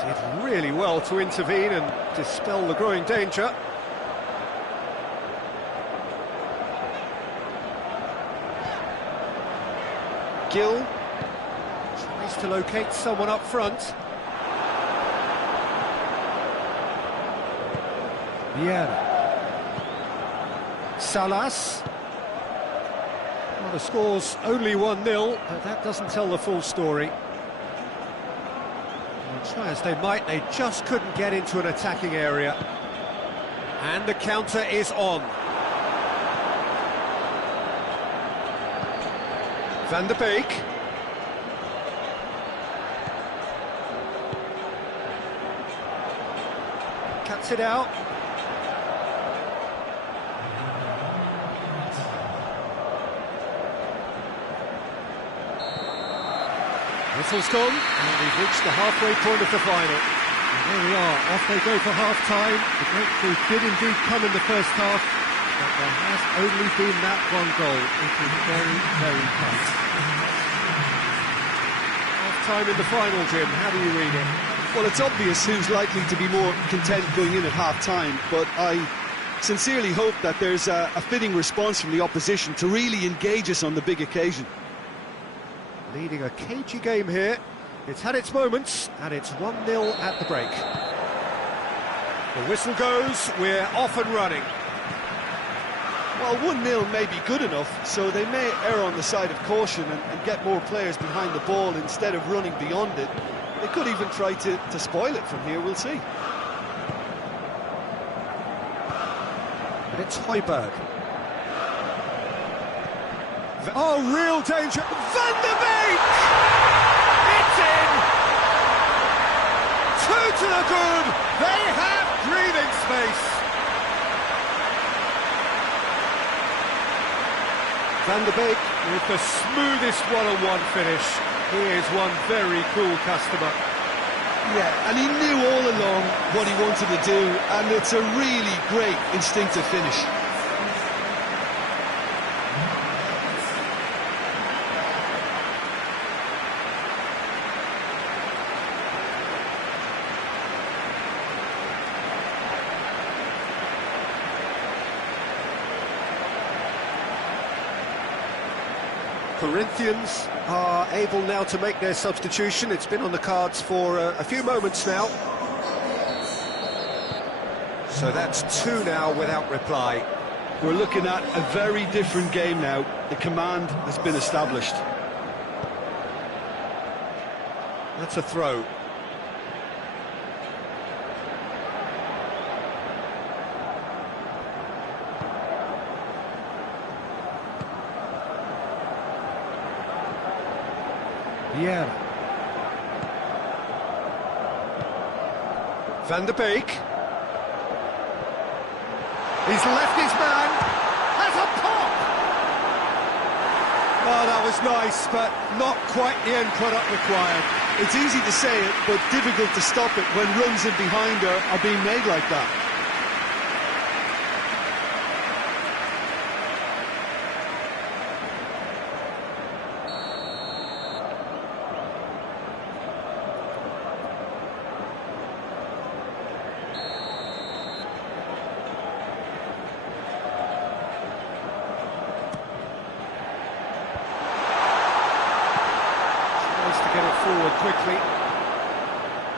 Did really well to intervene and dispel the growing danger. Gill tries to locate someone up front. Vieira. Salas. Well, the score's only 1-0, but that doesn't tell the full story. Try as they might, they just couldn't get into an attacking area. And the counter is on. Van der Beek. Cuts it out. Whistle's gone, and we've reached the halfway point of the final. And there we are, off they go for half-time. The breakthrough did indeed come in the first half, but there has only been that one goal. It was very, very tight. Half-time in the final, Jim, how do you read it? Well, it's obvious who's likely to be more content going in at half-time, but I sincerely hope that there's a fitting response from the opposition to really engage us on the big occasion. Leading a cagey game here. It's had its moments, and it's 1-0 at the break. The whistle goes, we're off and running. Well, 1-0 may be good enough, so they may err on the side of caution and get more players behind the ball instead of running beyond it. They could even try to spoil it from here, we'll see. But it's Højbjerg. Oh, real danger. Van der Beek! It's in! Two to the good. They have breathing space. Van der Beek with the smoothest one-on-one finish. He is one very cool customer. Yeah, and he knew all along what he wanted to do, and it's a really great instinctive finish. Corinthians are able now to make their substitution. It's been on the cards for a few moments now. So that's two now without reply. We're looking at a very different game now. The command has been established. That's a throw. Vieira. Van der Beek. He's left his man. Has a pop! Oh, that was nice, but not quite the end product required. It's easy to say it, but difficult to stop it when runs in behind are being made like that. quickly.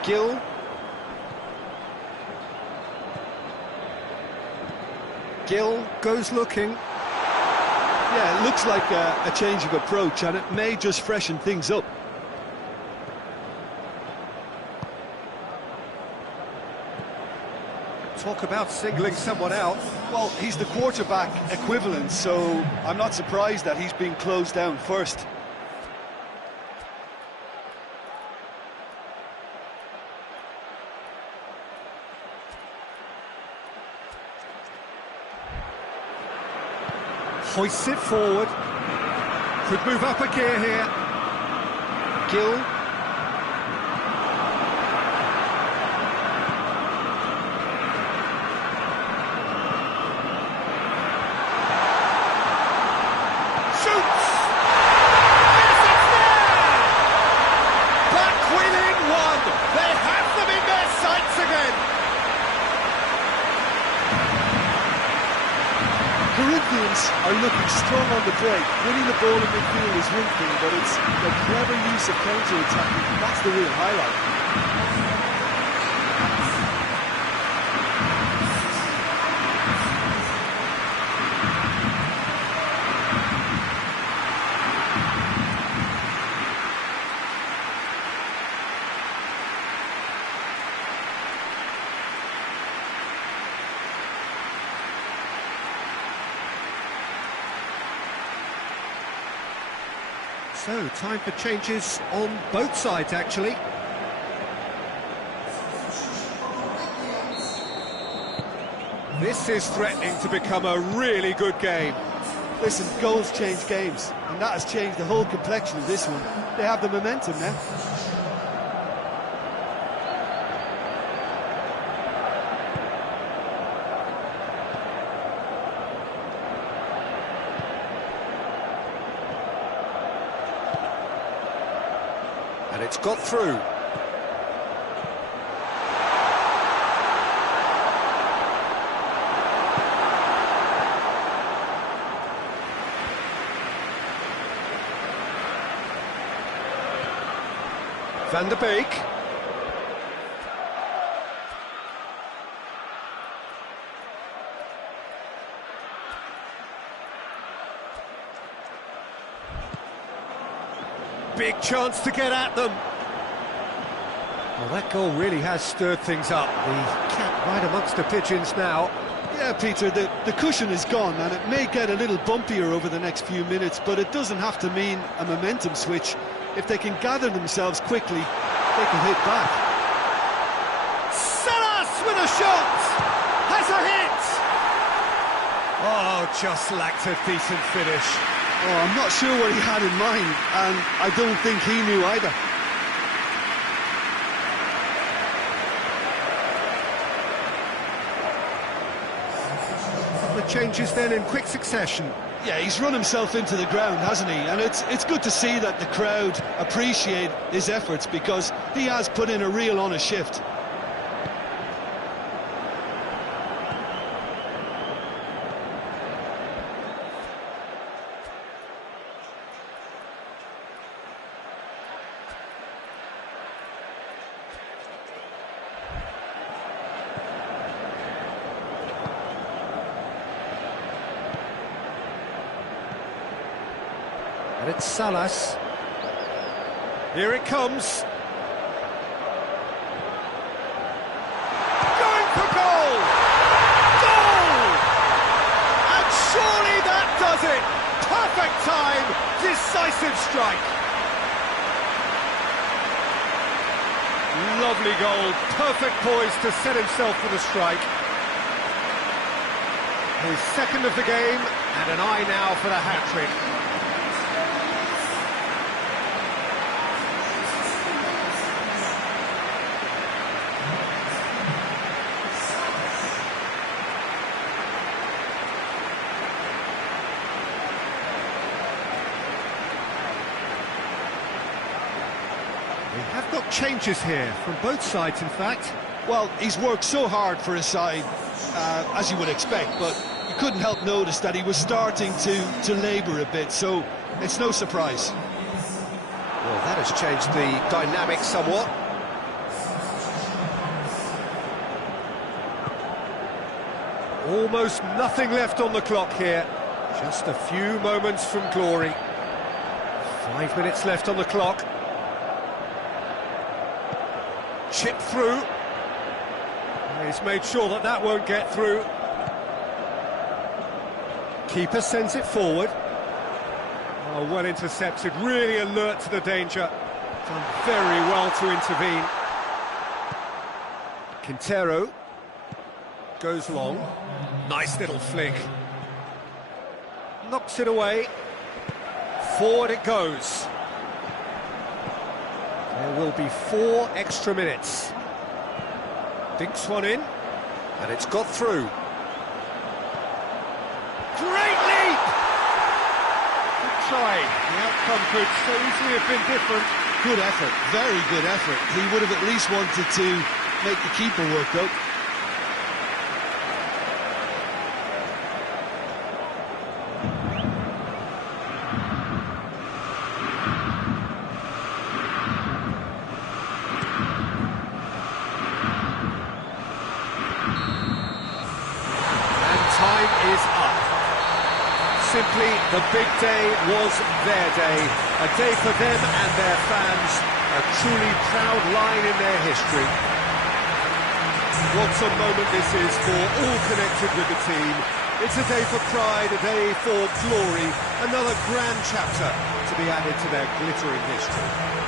Gill. Gill goes looking. Yeah, it looks like a change of approach, and it may just freshen things up. Talk about singling someone out. Well, he's the quarterback equivalent, so I'm not surprised that he's being closed down first. Hoists it forward. Could move up a gear here. Gill. Shoots! Yes, it's there! Back within one. They have them in their sights again. Corinthians are looking strong on the break. Winning the ball in midfield is one thing, but it's the clever use of counter-attacking. That's the real highlight. So, time for changes on both sides, actually. This is threatening to become a really good game. Listen, goals change games, and that has changed the whole complexion of this one. They have the momentum now. And it's got through. Van der Beek. Big chance to get at them. Well, that goal really has stirred things up. The cat right amongst the pigeons now. Yeah, Peter, the cushion is gone, and it may get a little bumpier over the next few minutes, but it doesn't have to mean a momentum switch. If they can gather themselves quickly, they can hit back. Salas with a shot! Has a hit! Oh, just lacked a decent finish. Oh, I'm not sure what he had in mind, and I don't think he knew either. The changes then in quick succession. Yeah, he's run himself into the ground, hasn't he? And it's good to see that the crowd appreciate his efforts, because he has put in a real honest shift. And it's Salas. Here it comes. Going for goal! Goal! And surely that does it! Perfect time, decisive strike. Lovely goal, perfect poise to set himself for the strike. His second of the game, and an eye now for the hat-trick. We have got changes here, from both sides in fact. Well, he's worked so hard for his side, as you would expect, but you couldn't help notice that he was starting to labour a bit, so it's no surprise. Well, that has changed the dynamic somewhat. Almost nothing left on the clock here. Just a few moments from glory. 5 minutes left on the clock. Chip through. He's made sure that that won't get through. Keeper sends it forward. Oh, well intercepted, really alert to the danger. Done very well to intervene. Quintero goes long. Nice little flick. Knocks it away. Forward it goes. There will be 4 extra minutes. Dinks one in, and it's got through. Great leap! Good try. The outcome could so easily have been different. Good effort, very good effort. He would have at least wanted to make the keeper work, though. Time is up. Simply, the big day was their day. A day for them and their fans. A truly proud line in their history. What a moment this is for all connected with the team. It's a day for pride, a day for glory. Another grand chapter to be added to their glittering history.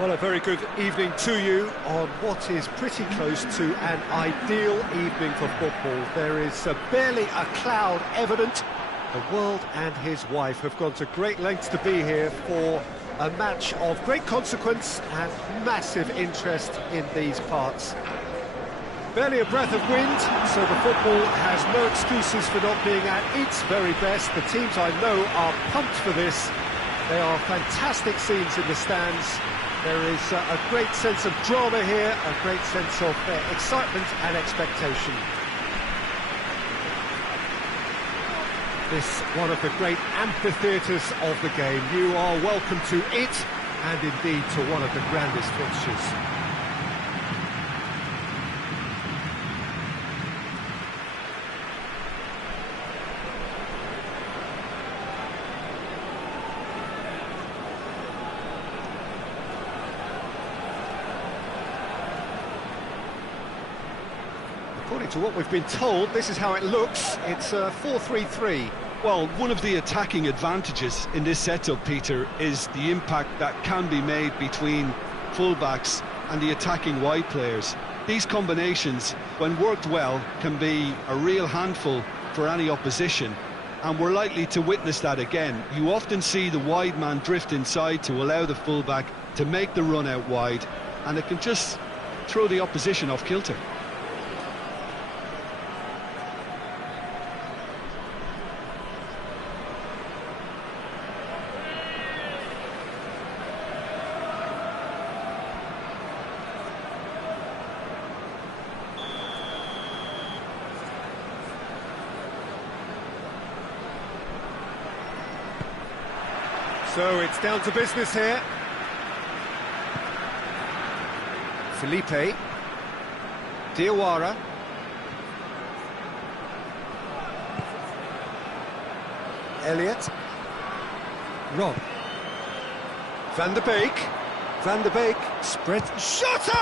Well, a very good evening to you on what is pretty close to an ideal evening for football. There is barely a cloud evident. The world and his wife have gone to great lengths to be here for a match of great consequence and massive interest in these parts. Barely a breath of wind, so the football has no excuses for not being at its very best. The teams I know are pumped for this. There are fantastic scenes in the stands. There is a great sense of drama here, a great sense of excitement and expectation. This one of the great amphitheatres of the game. You are welcome to it, and indeed to one of the grandest fixtures. According to what we've been told, this is how it looks. It's 4-3-3. Well, one of the attacking advantages in this setup, Peter, is the impact that can be made between fullbacks and the attacking wide players. These combinations, when worked well, can be a real handful for any opposition, and we're likely to witness that again. You often see the wide man drift inside to allow the fullback to make the run out wide, and it can just throw the opposition off kilter. So it's down to business here. Felipe. Diawara. Elliott. Rob. Van der Beek. Van der Beek. Spread. Jota!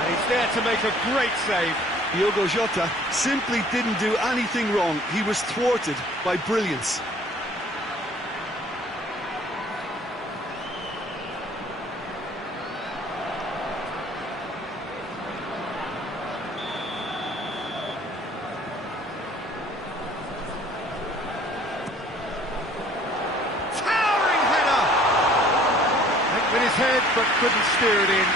And he's there to make a great save. Diogo Jota simply didn't do anything wrong. He was thwarted by brilliance. With his head, but couldn't steer it in.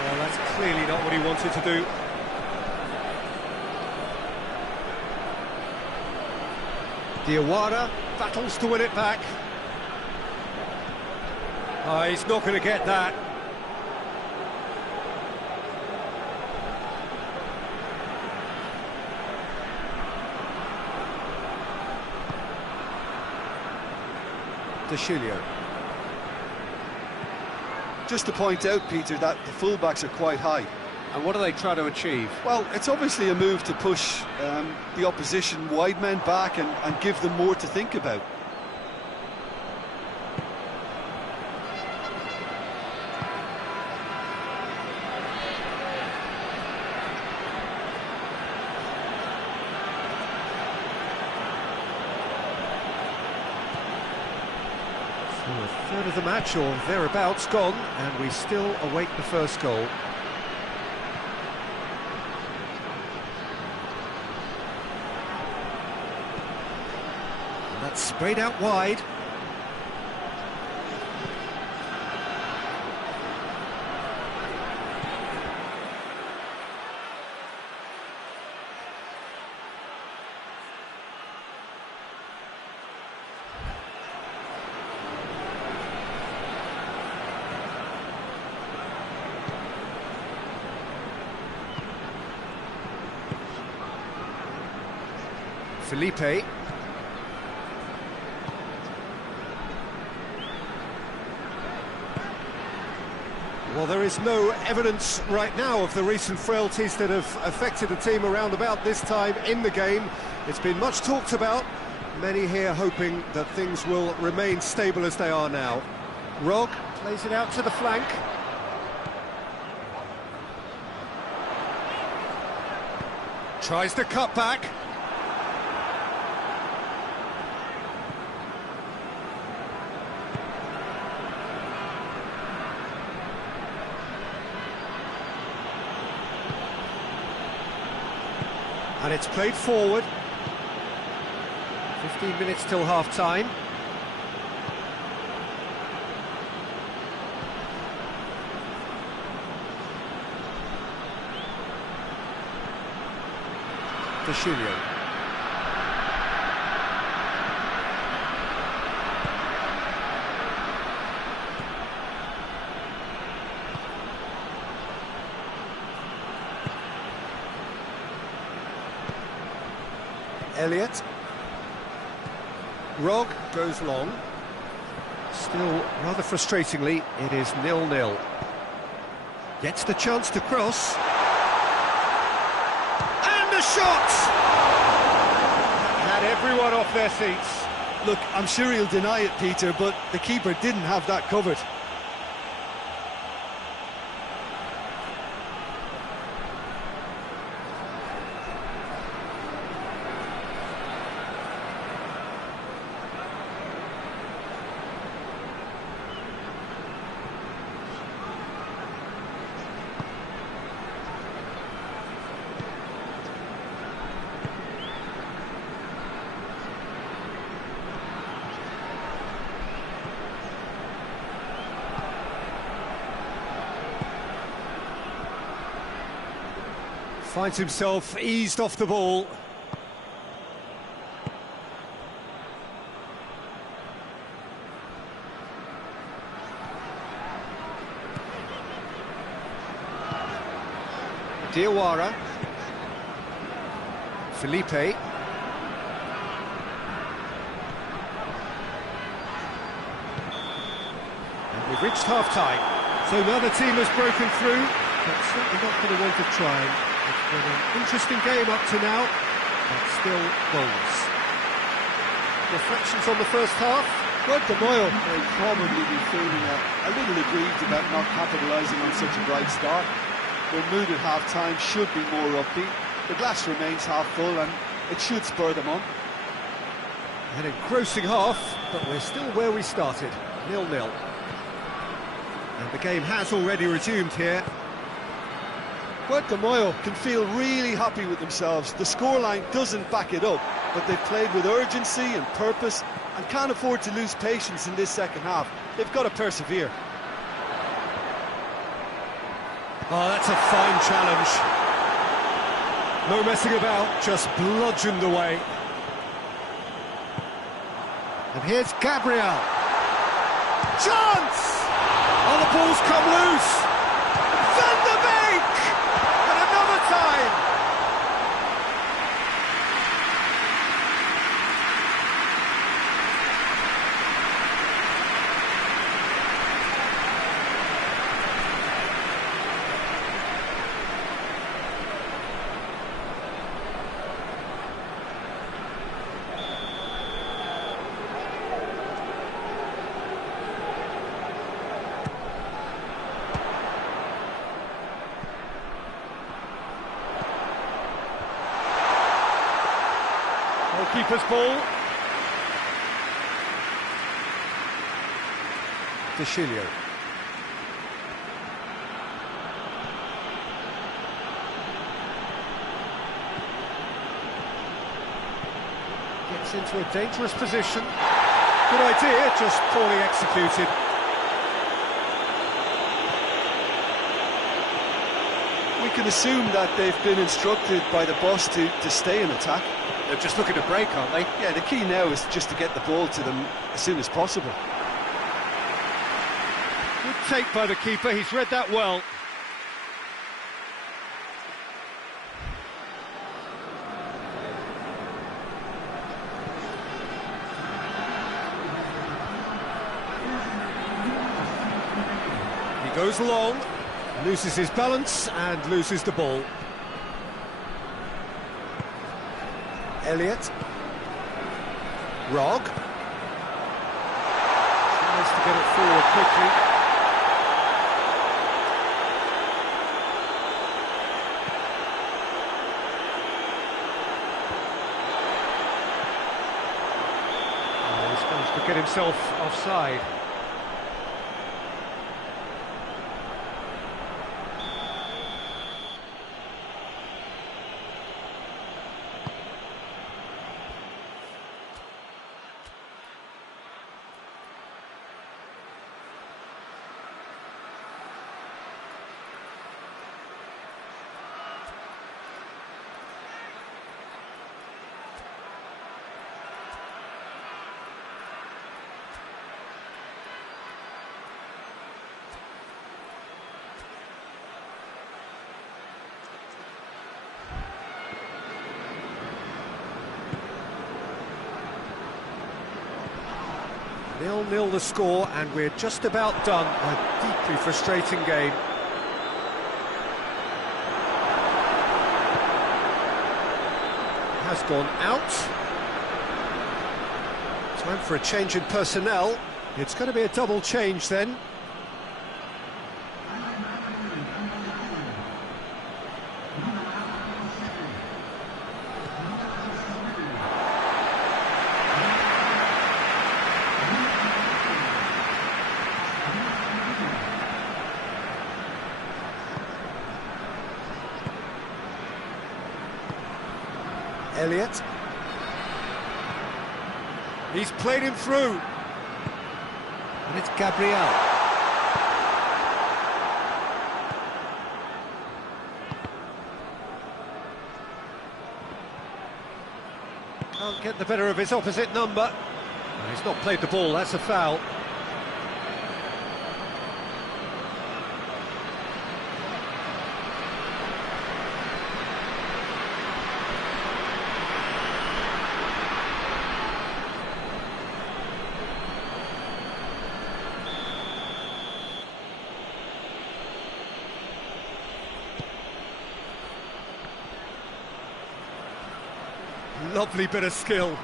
Well, that's clearly not what he wanted to do. Diawara battles to win it back. Oh, he's not going to get that. Deschilio. Just to point out, Peter, that the fullbacks are quite high. And what do they try to achieve? Well, it's obviously a move to push the opposition wide men back and give them more to think about. So a third of the match, or thereabouts, gone, and we still await the first goal. And that's sprayed out wide. Felipe. Well, there is no evidence right now of the recent frailties that have affected the team around about this time in the game. It's been much talked about. Many here hoping that things will remain stable as they are now. Rog plays it out to the flank. Tries the cut back. And it's played forward. 15 minutes till half-time. Julio. Elliott. Rog goes long. Still, rather frustratingly, it is 0-0. Gets the chance to cross. And a shot! Had everyone off their seats. Look, I'm sure he'll deny it, Peter, but the keeper didn't have that covered. Finds himself eased off the ball. Diawara. Felipe. And we've reached half-time. So now the team has broken through, but certainly not going to want to try. It's been an interesting game up to now, but still goals. Reflections on the first half? Well, De Moyle may probably be feeling a little aggrieved about not capitalising on such a bright start. Their mood at half-time should be more upbeat. The glass remains half full and it should spur them on. An engrossing half, but we're still where we started, 0-0. And the game has already resumed here. Well, De Moyle can feel really happy with themselves. The scoreline doesn't back it up, but they've played with urgency and purpose and can't afford to lose patience in this second half. They've got to persevere. Oh, that's a fine challenge. No messing about, just bludgeoned away. And here's Gabriel. Chance! Oh, the ball's come loose. Van der Beek! And another time! Keeper's ball. Deschilio. Gets into a dangerous position. Good idea, just poorly executed. We can assume that they've been instructed by the boss to stay in attack. They're just looking to break, aren't they? Yeah, the key now is just to get the ball to them as soon as possible. Good take by the keeper, he's read that well. He goes long, loses his balance and loses the ball. Elliott. Rog. Tries to get it forward quickly. Oh, he's managed to get himself offside. 0-0 the score, and we're just about done. A deeply frustrating game. Has gone out. Time for a change in personnel. It's going to be a double change then. Elliott. He's played him through. And it's Gabriel. Can't get the better of his opposite number. He's not played the ball, that's a foul. Lovely bit of skill.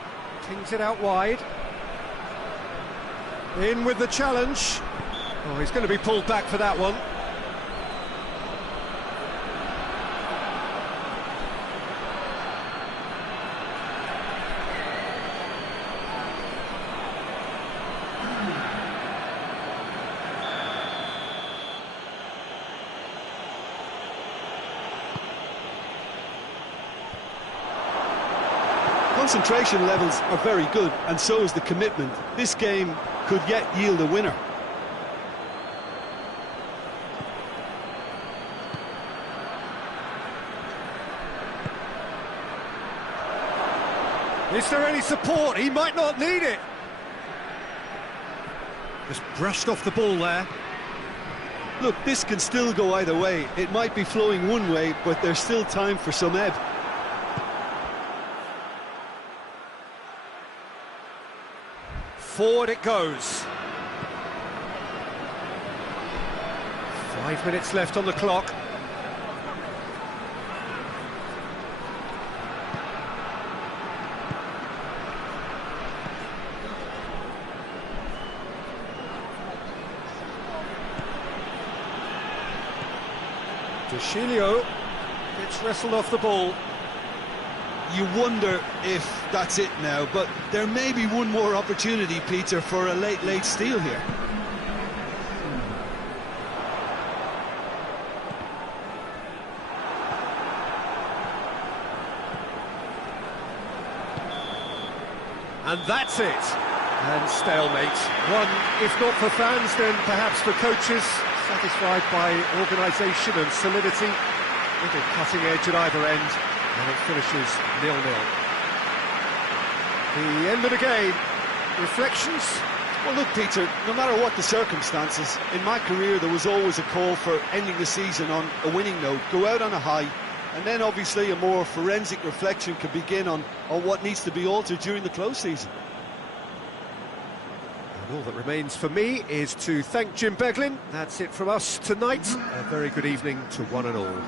Kings it out wide. In with the challenge. Oh, he's going to be pulled back for that one. Concentration levels are very good, and so is the commitment. This game could yet yield a winner. Is there any support? He might not need it. Just brushed off the ball there. Look, this can still go either way. It might be flowing one way, but there's still time for some ebb. Forward it goes. 5 minutes left on the clock. Deschilio gets wrestled off the ball. You wonder if that's it now, but there may be one more opportunity, Peter, for a late steal here. And that's it. And stalemate. One, if not for fans, then perhaps for coaches, satisfied by organisation and solidity, with a cutting edge at either end. And it finishes 0-0. The end of the game. Reflections? Well, look, Peter, no matter what the circumstances, in my career there was always a call for ending the season on a winning note, go out on a high, and then obviously a more forensic reflection can begin on what needs to be altered during the close season. And all that remains for me is to thank Jim Beglin. That's it from us tonight. A very good evening to one and all.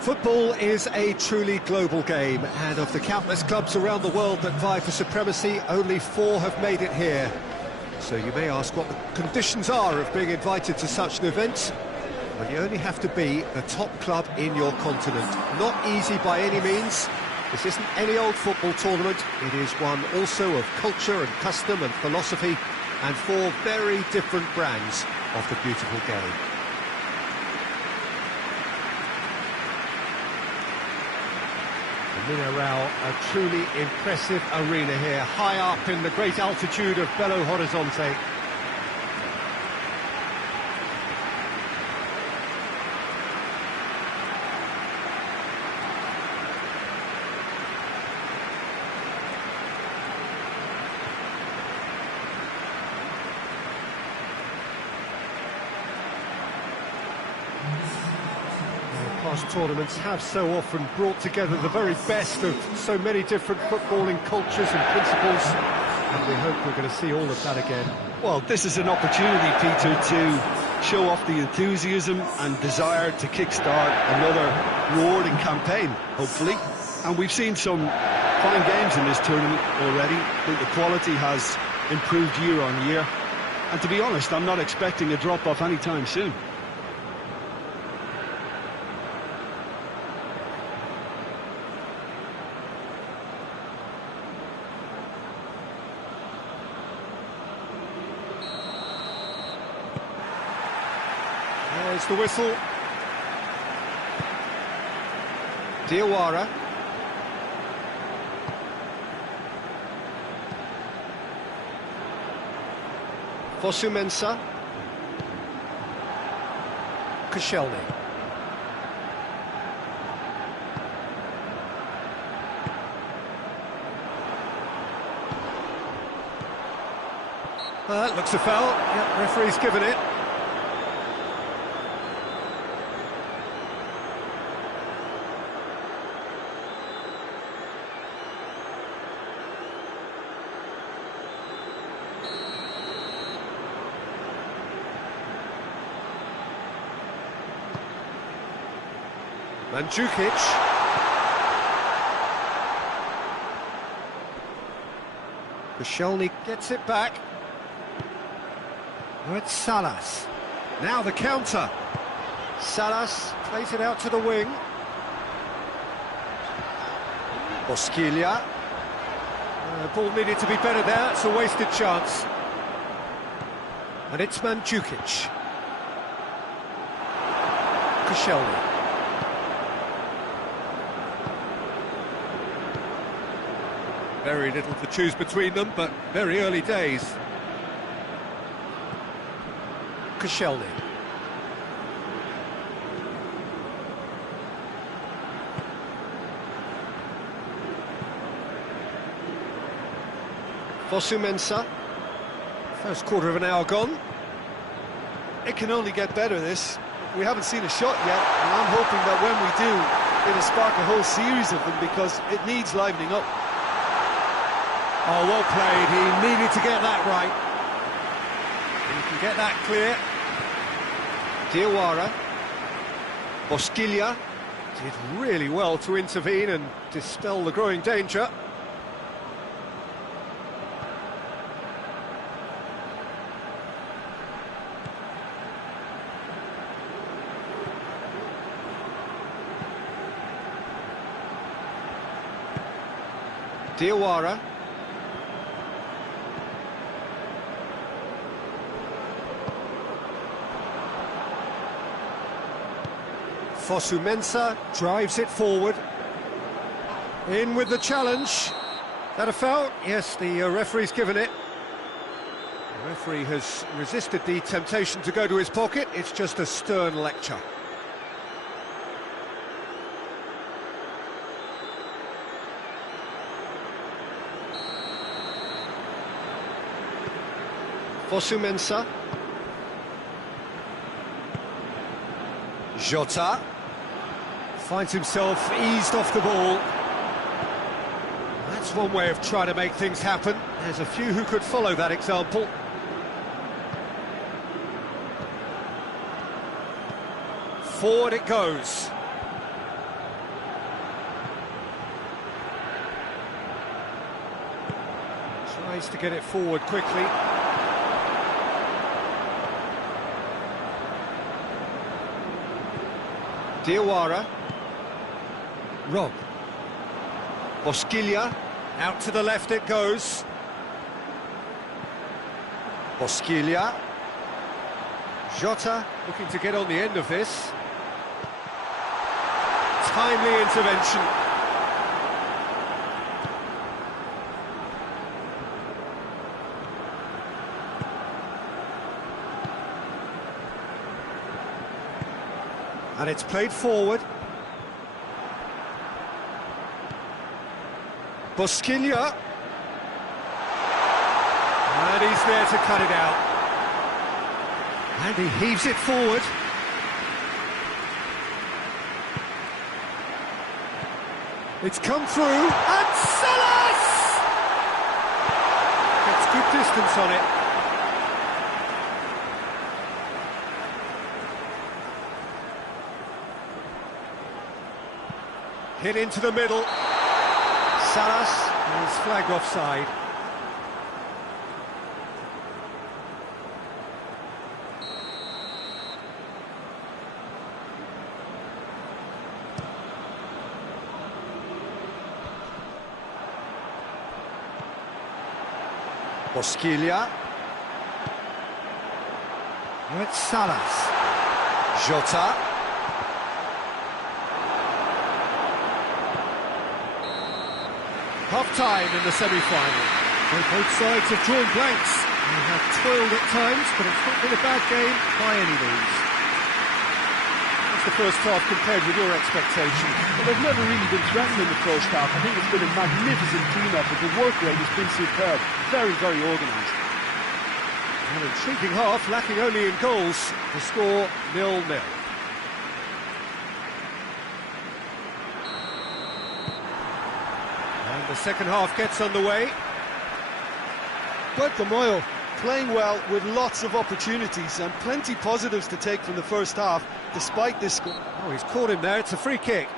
Football is a truly global game, and of the countless clubs around the world that vie for supremacy, only 4 have made it here. So you may ask what the conditions are of being invited to such an event. Well, you only have to be the top club in your continent. Not easy by any means. This isn't any old football tournament. It is one also of culture and custom and philosophy, and 4 very different brands of the beautiful game. Mineral, a truly impressive arena here, high up in the great altitude of Belo Horizonte. Past tournaments have so often brought together the very best of so many different footballing cultures and principles, and we hope we're going to see all of that again. Well, this is an opportunity, Peter, to show off the enthusiasm and desire to kickstart another rewarding campaign, hopefully. And we've seen some fine games in this tournament already. I think the quality has improved year on year. And to be honest, I'm not expecting a drop-off anytime soon. There's the whistle. Diawara. Fosu-Mensah. Koscielny. Looks a foul. Yep, referee's given it. Mandzukic. Koscielny gets it back. Oh, it's Salas. Now the counter. Salas plays it out to the wing. Bosquilha. Ball needed to be better there. It's a wasted chance. And it's Mandzukic. Koscielny. Very little to choose between them, but very early days. Koscielny. Fosu-Mensah. First quarter of an hour gone. It can only get better, this. We haven't seen a shot yet, and I'm hoping that when we do, it'll spark a whole series of them, because it needs livening up. Oh, well played. He needed to get that right. He can get that clear. Diawara. Bosquilha did really well to intervene and dispel the growing danger. Diawara. Fosu-Mensah drives it forward. In with the challenge. That a foul? Yes, the referee's given it. The referee has resisted the temptation to go to his pocket. It's just a stern lecture. Fosu-Mensah. Jota finds himself eased off the ball. That's one way of trying to make things happen. There's a few who could follow that example. Forward it goes. Pace to get it forward quickly. Diawara. Rob. Bosquilla. Out to the left it goes. Bosquilla. Jota looking to get on the end of this. Timely intervention. And it's played forward. Bosquilla. And he's there to cut it out. And he heaves it forward. It's come through. And Salas! Gets good distance on it. Hit into the middle. Salas is flagged offside. Bosquilla. Now it's Salas. Jota. Half-time in the semi-final. Well, both sides have drawn blanks. They have toiled at times, but it's not been a bad game by any means. What's the first half compared with your expectation? Well, they've never really been threatened in the first half. I think it's been a magnificent team effort. The work rate has been superb. Very, very organised. An intriguing half, lacking only in goals. The score 0-0. And the second half gets underway. But Moyle playing well with lots of opportunities and plenty positives to take from the first half, despite this score. Oh, he's caught him there. It's a free kick.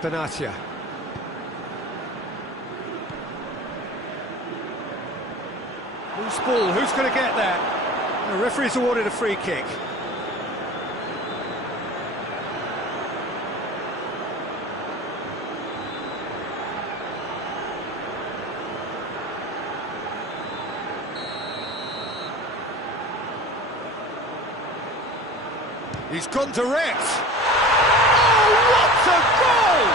Benatia. Loose ball, who's going to get that? The referee's awarded a free kick. He's gone direct. Oh, what a goal!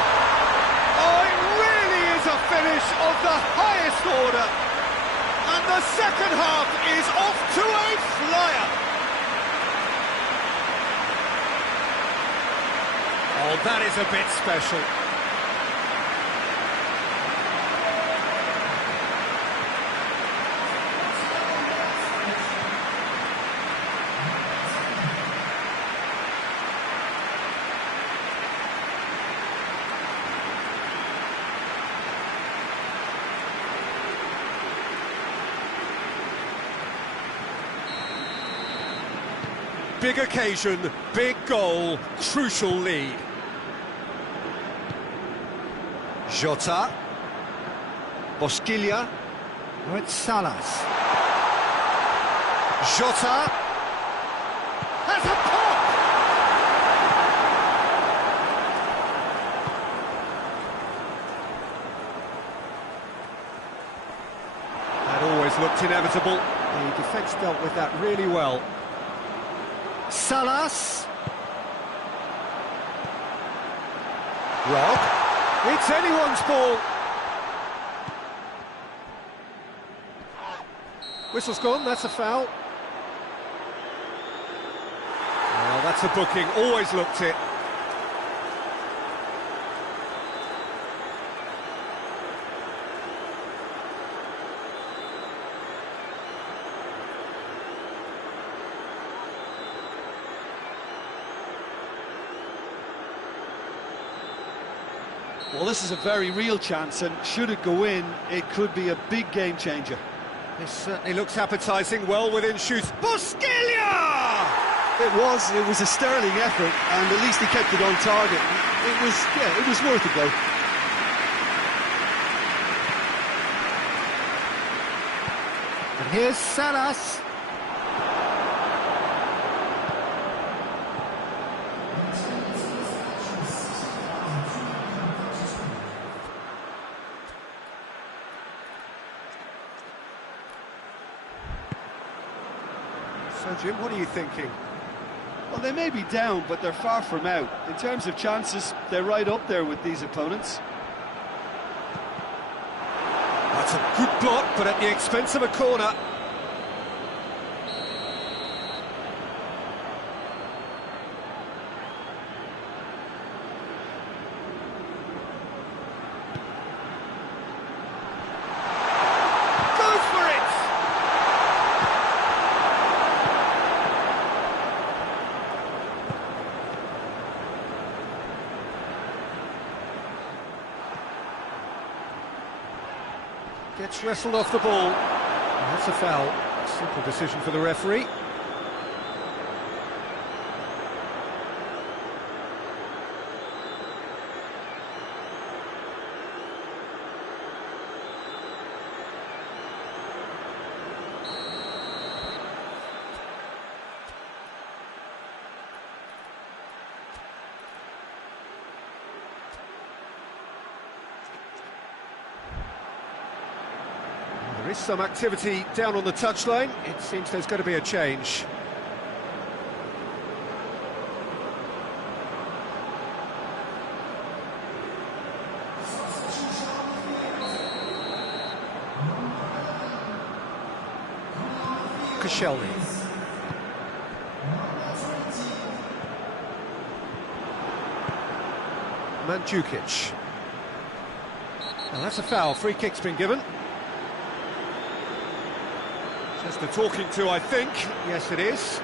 Oh, it really is a finish of the highest order. And the second half is off to a flyer. Oh, that is a bit special. Big occasion, big goal, crucial lead. Jota. Bosquilla. Now it's Salas. Jota. Has a pop! That always looked inevitable. The defence dealt with that really well. Salas. Rob. It's anyone's ball. Whistle's gone, that's a foul. Well, that's a booking, always looked it. Well, this is a very real chance, and should it go in, it could be a big game changer. This certainly looks appetising, well within shoot. Busquilla! It was a sterling effort, and at least he kept it on target. It was worth a go. And here's Salas. So, Jim, what are you thinking? Well, they may be down, but they're far from out. In terms of chances, they're right up there with these opponents. That's a good block, but at the expense of a corner. Goes for it! Gets wrestled off the ball. That's a foul. Simple decision for the referee. There is some activity down on the touchline. It seems there's going to be a change. Koscielny. Mandzukic. Now that's a foul. Free kick's been given. Just a talking to, I think. Yes, it is.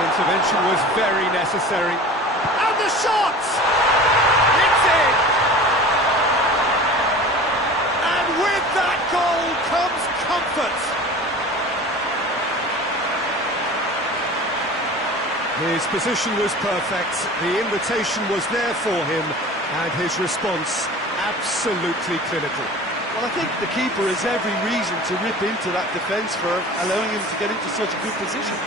Intervention was very necessary. And the shot! It's in! And with that goal comes comfort. His position was perfect, the invitation was there for him, and his response absolutely clinical. Well, I think the keeper has every reason to rip into that defence for allowing him to get into such a good position.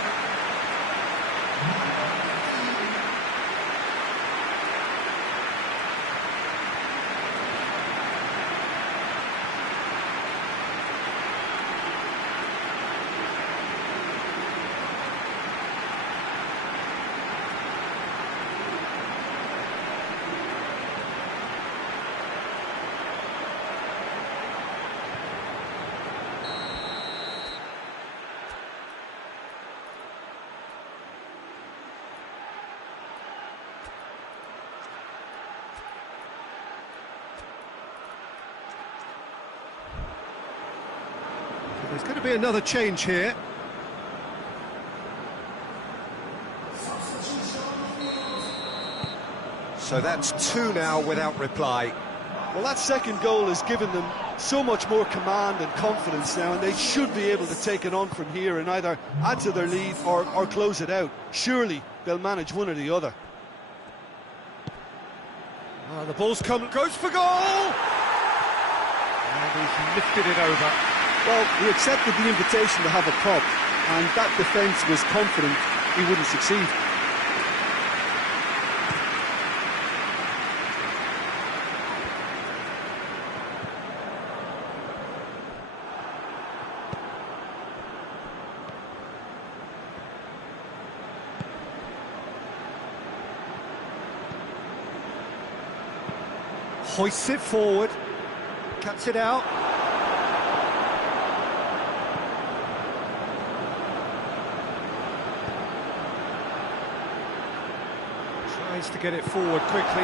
There's going to be another change here. So that's two now without reply. Well, that second goal has given them so much more command and confidence now, and they should be able to take it on from here and either add to their lead or close it out. Surely they'll manage one or the other. Oh, the ball's come, goes for goal! And he's lifted it over. Well, he accepted the invitation to have a pop, and that defence was confident he wouldn't succeed. Hoists it forward, cuts it out. Tries to get it forward quickly.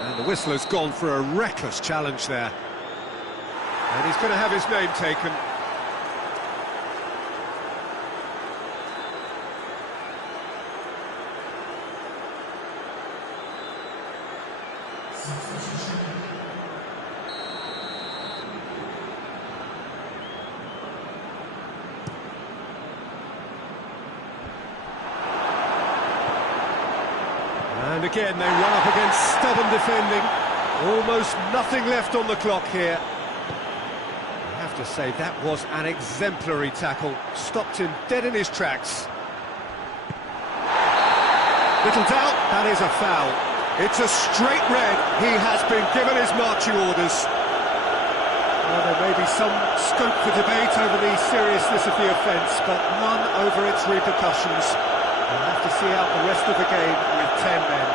And the whistle has gone for a reckless challenge there. And he's going to have his name taken. And again, they run up against stubborn defending. Almost nothing left on the clock here. I have to say, that was an exemplary tackle. Stopped him dead in his tracks. Little doubt, that is a foul. It's a straight red. He has been given his marching orders. Well, there may be some scope for debate over the seriousness of the offence, but none over its repercussions. We'll have to see out the rest of the game with 10 men.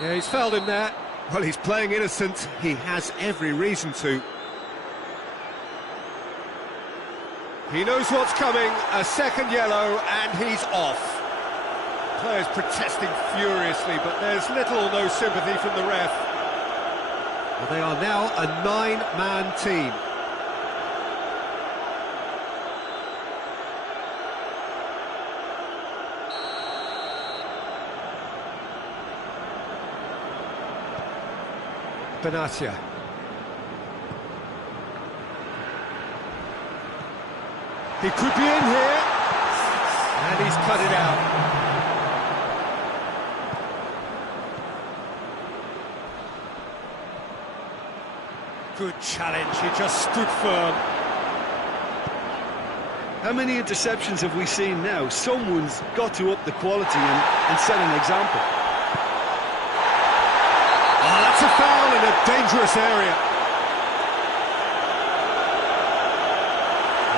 Yeah, he's fouled him there. Well, he's playing innocent. He has every reason to. He knows what's coming, a second yellow, and he's off. Players protesting furiously, but there's little or no sympathy from the ref. Well, they are now a 9-man team. Benatia. He could be in here, and he's cut it out. Good challenge, he just stood firm. How many interceptions have we seen now? Someone's got to up the quality and set an example. Oh, that's a foul in a dangerous area.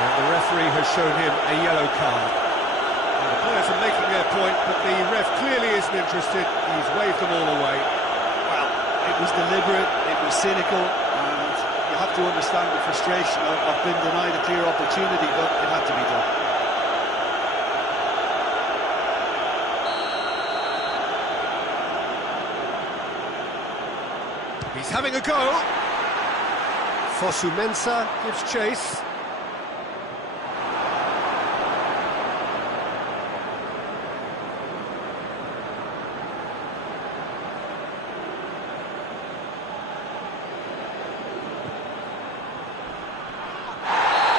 And the referee has shown him a yellow card. Now, the players are making their point, but the ref clearly isn't interested. He's waved them all away. Well, it was deliberate, it was cynical, and you have to understand the frustration of being denied a clear opportunity, but it had to be done. He's having a go. Fosu-Mensah gives chase.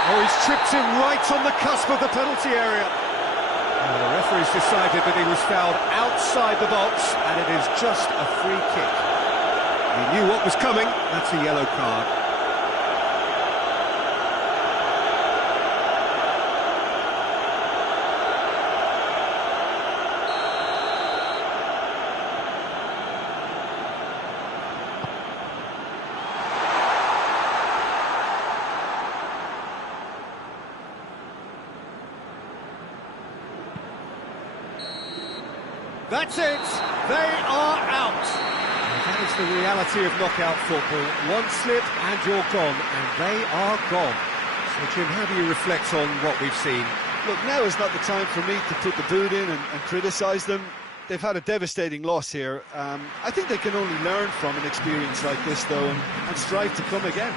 Oh, he's tripped him right on the cusp of the penalty area. Well, the referee's decided that he was fouled outside the box, and it is just a free kick. He knew what was coming. That's a yellow card. That's it. They are out. That is the reality of knockout football. One slip and you're gone, and they are gone. So, Jim, how do you reflect on what we've seen? Look, now is not the time for me to put the boot in and criticise them. They've had a devastating loss here. I think they can only learn from an experience like this, though, and strive to come again.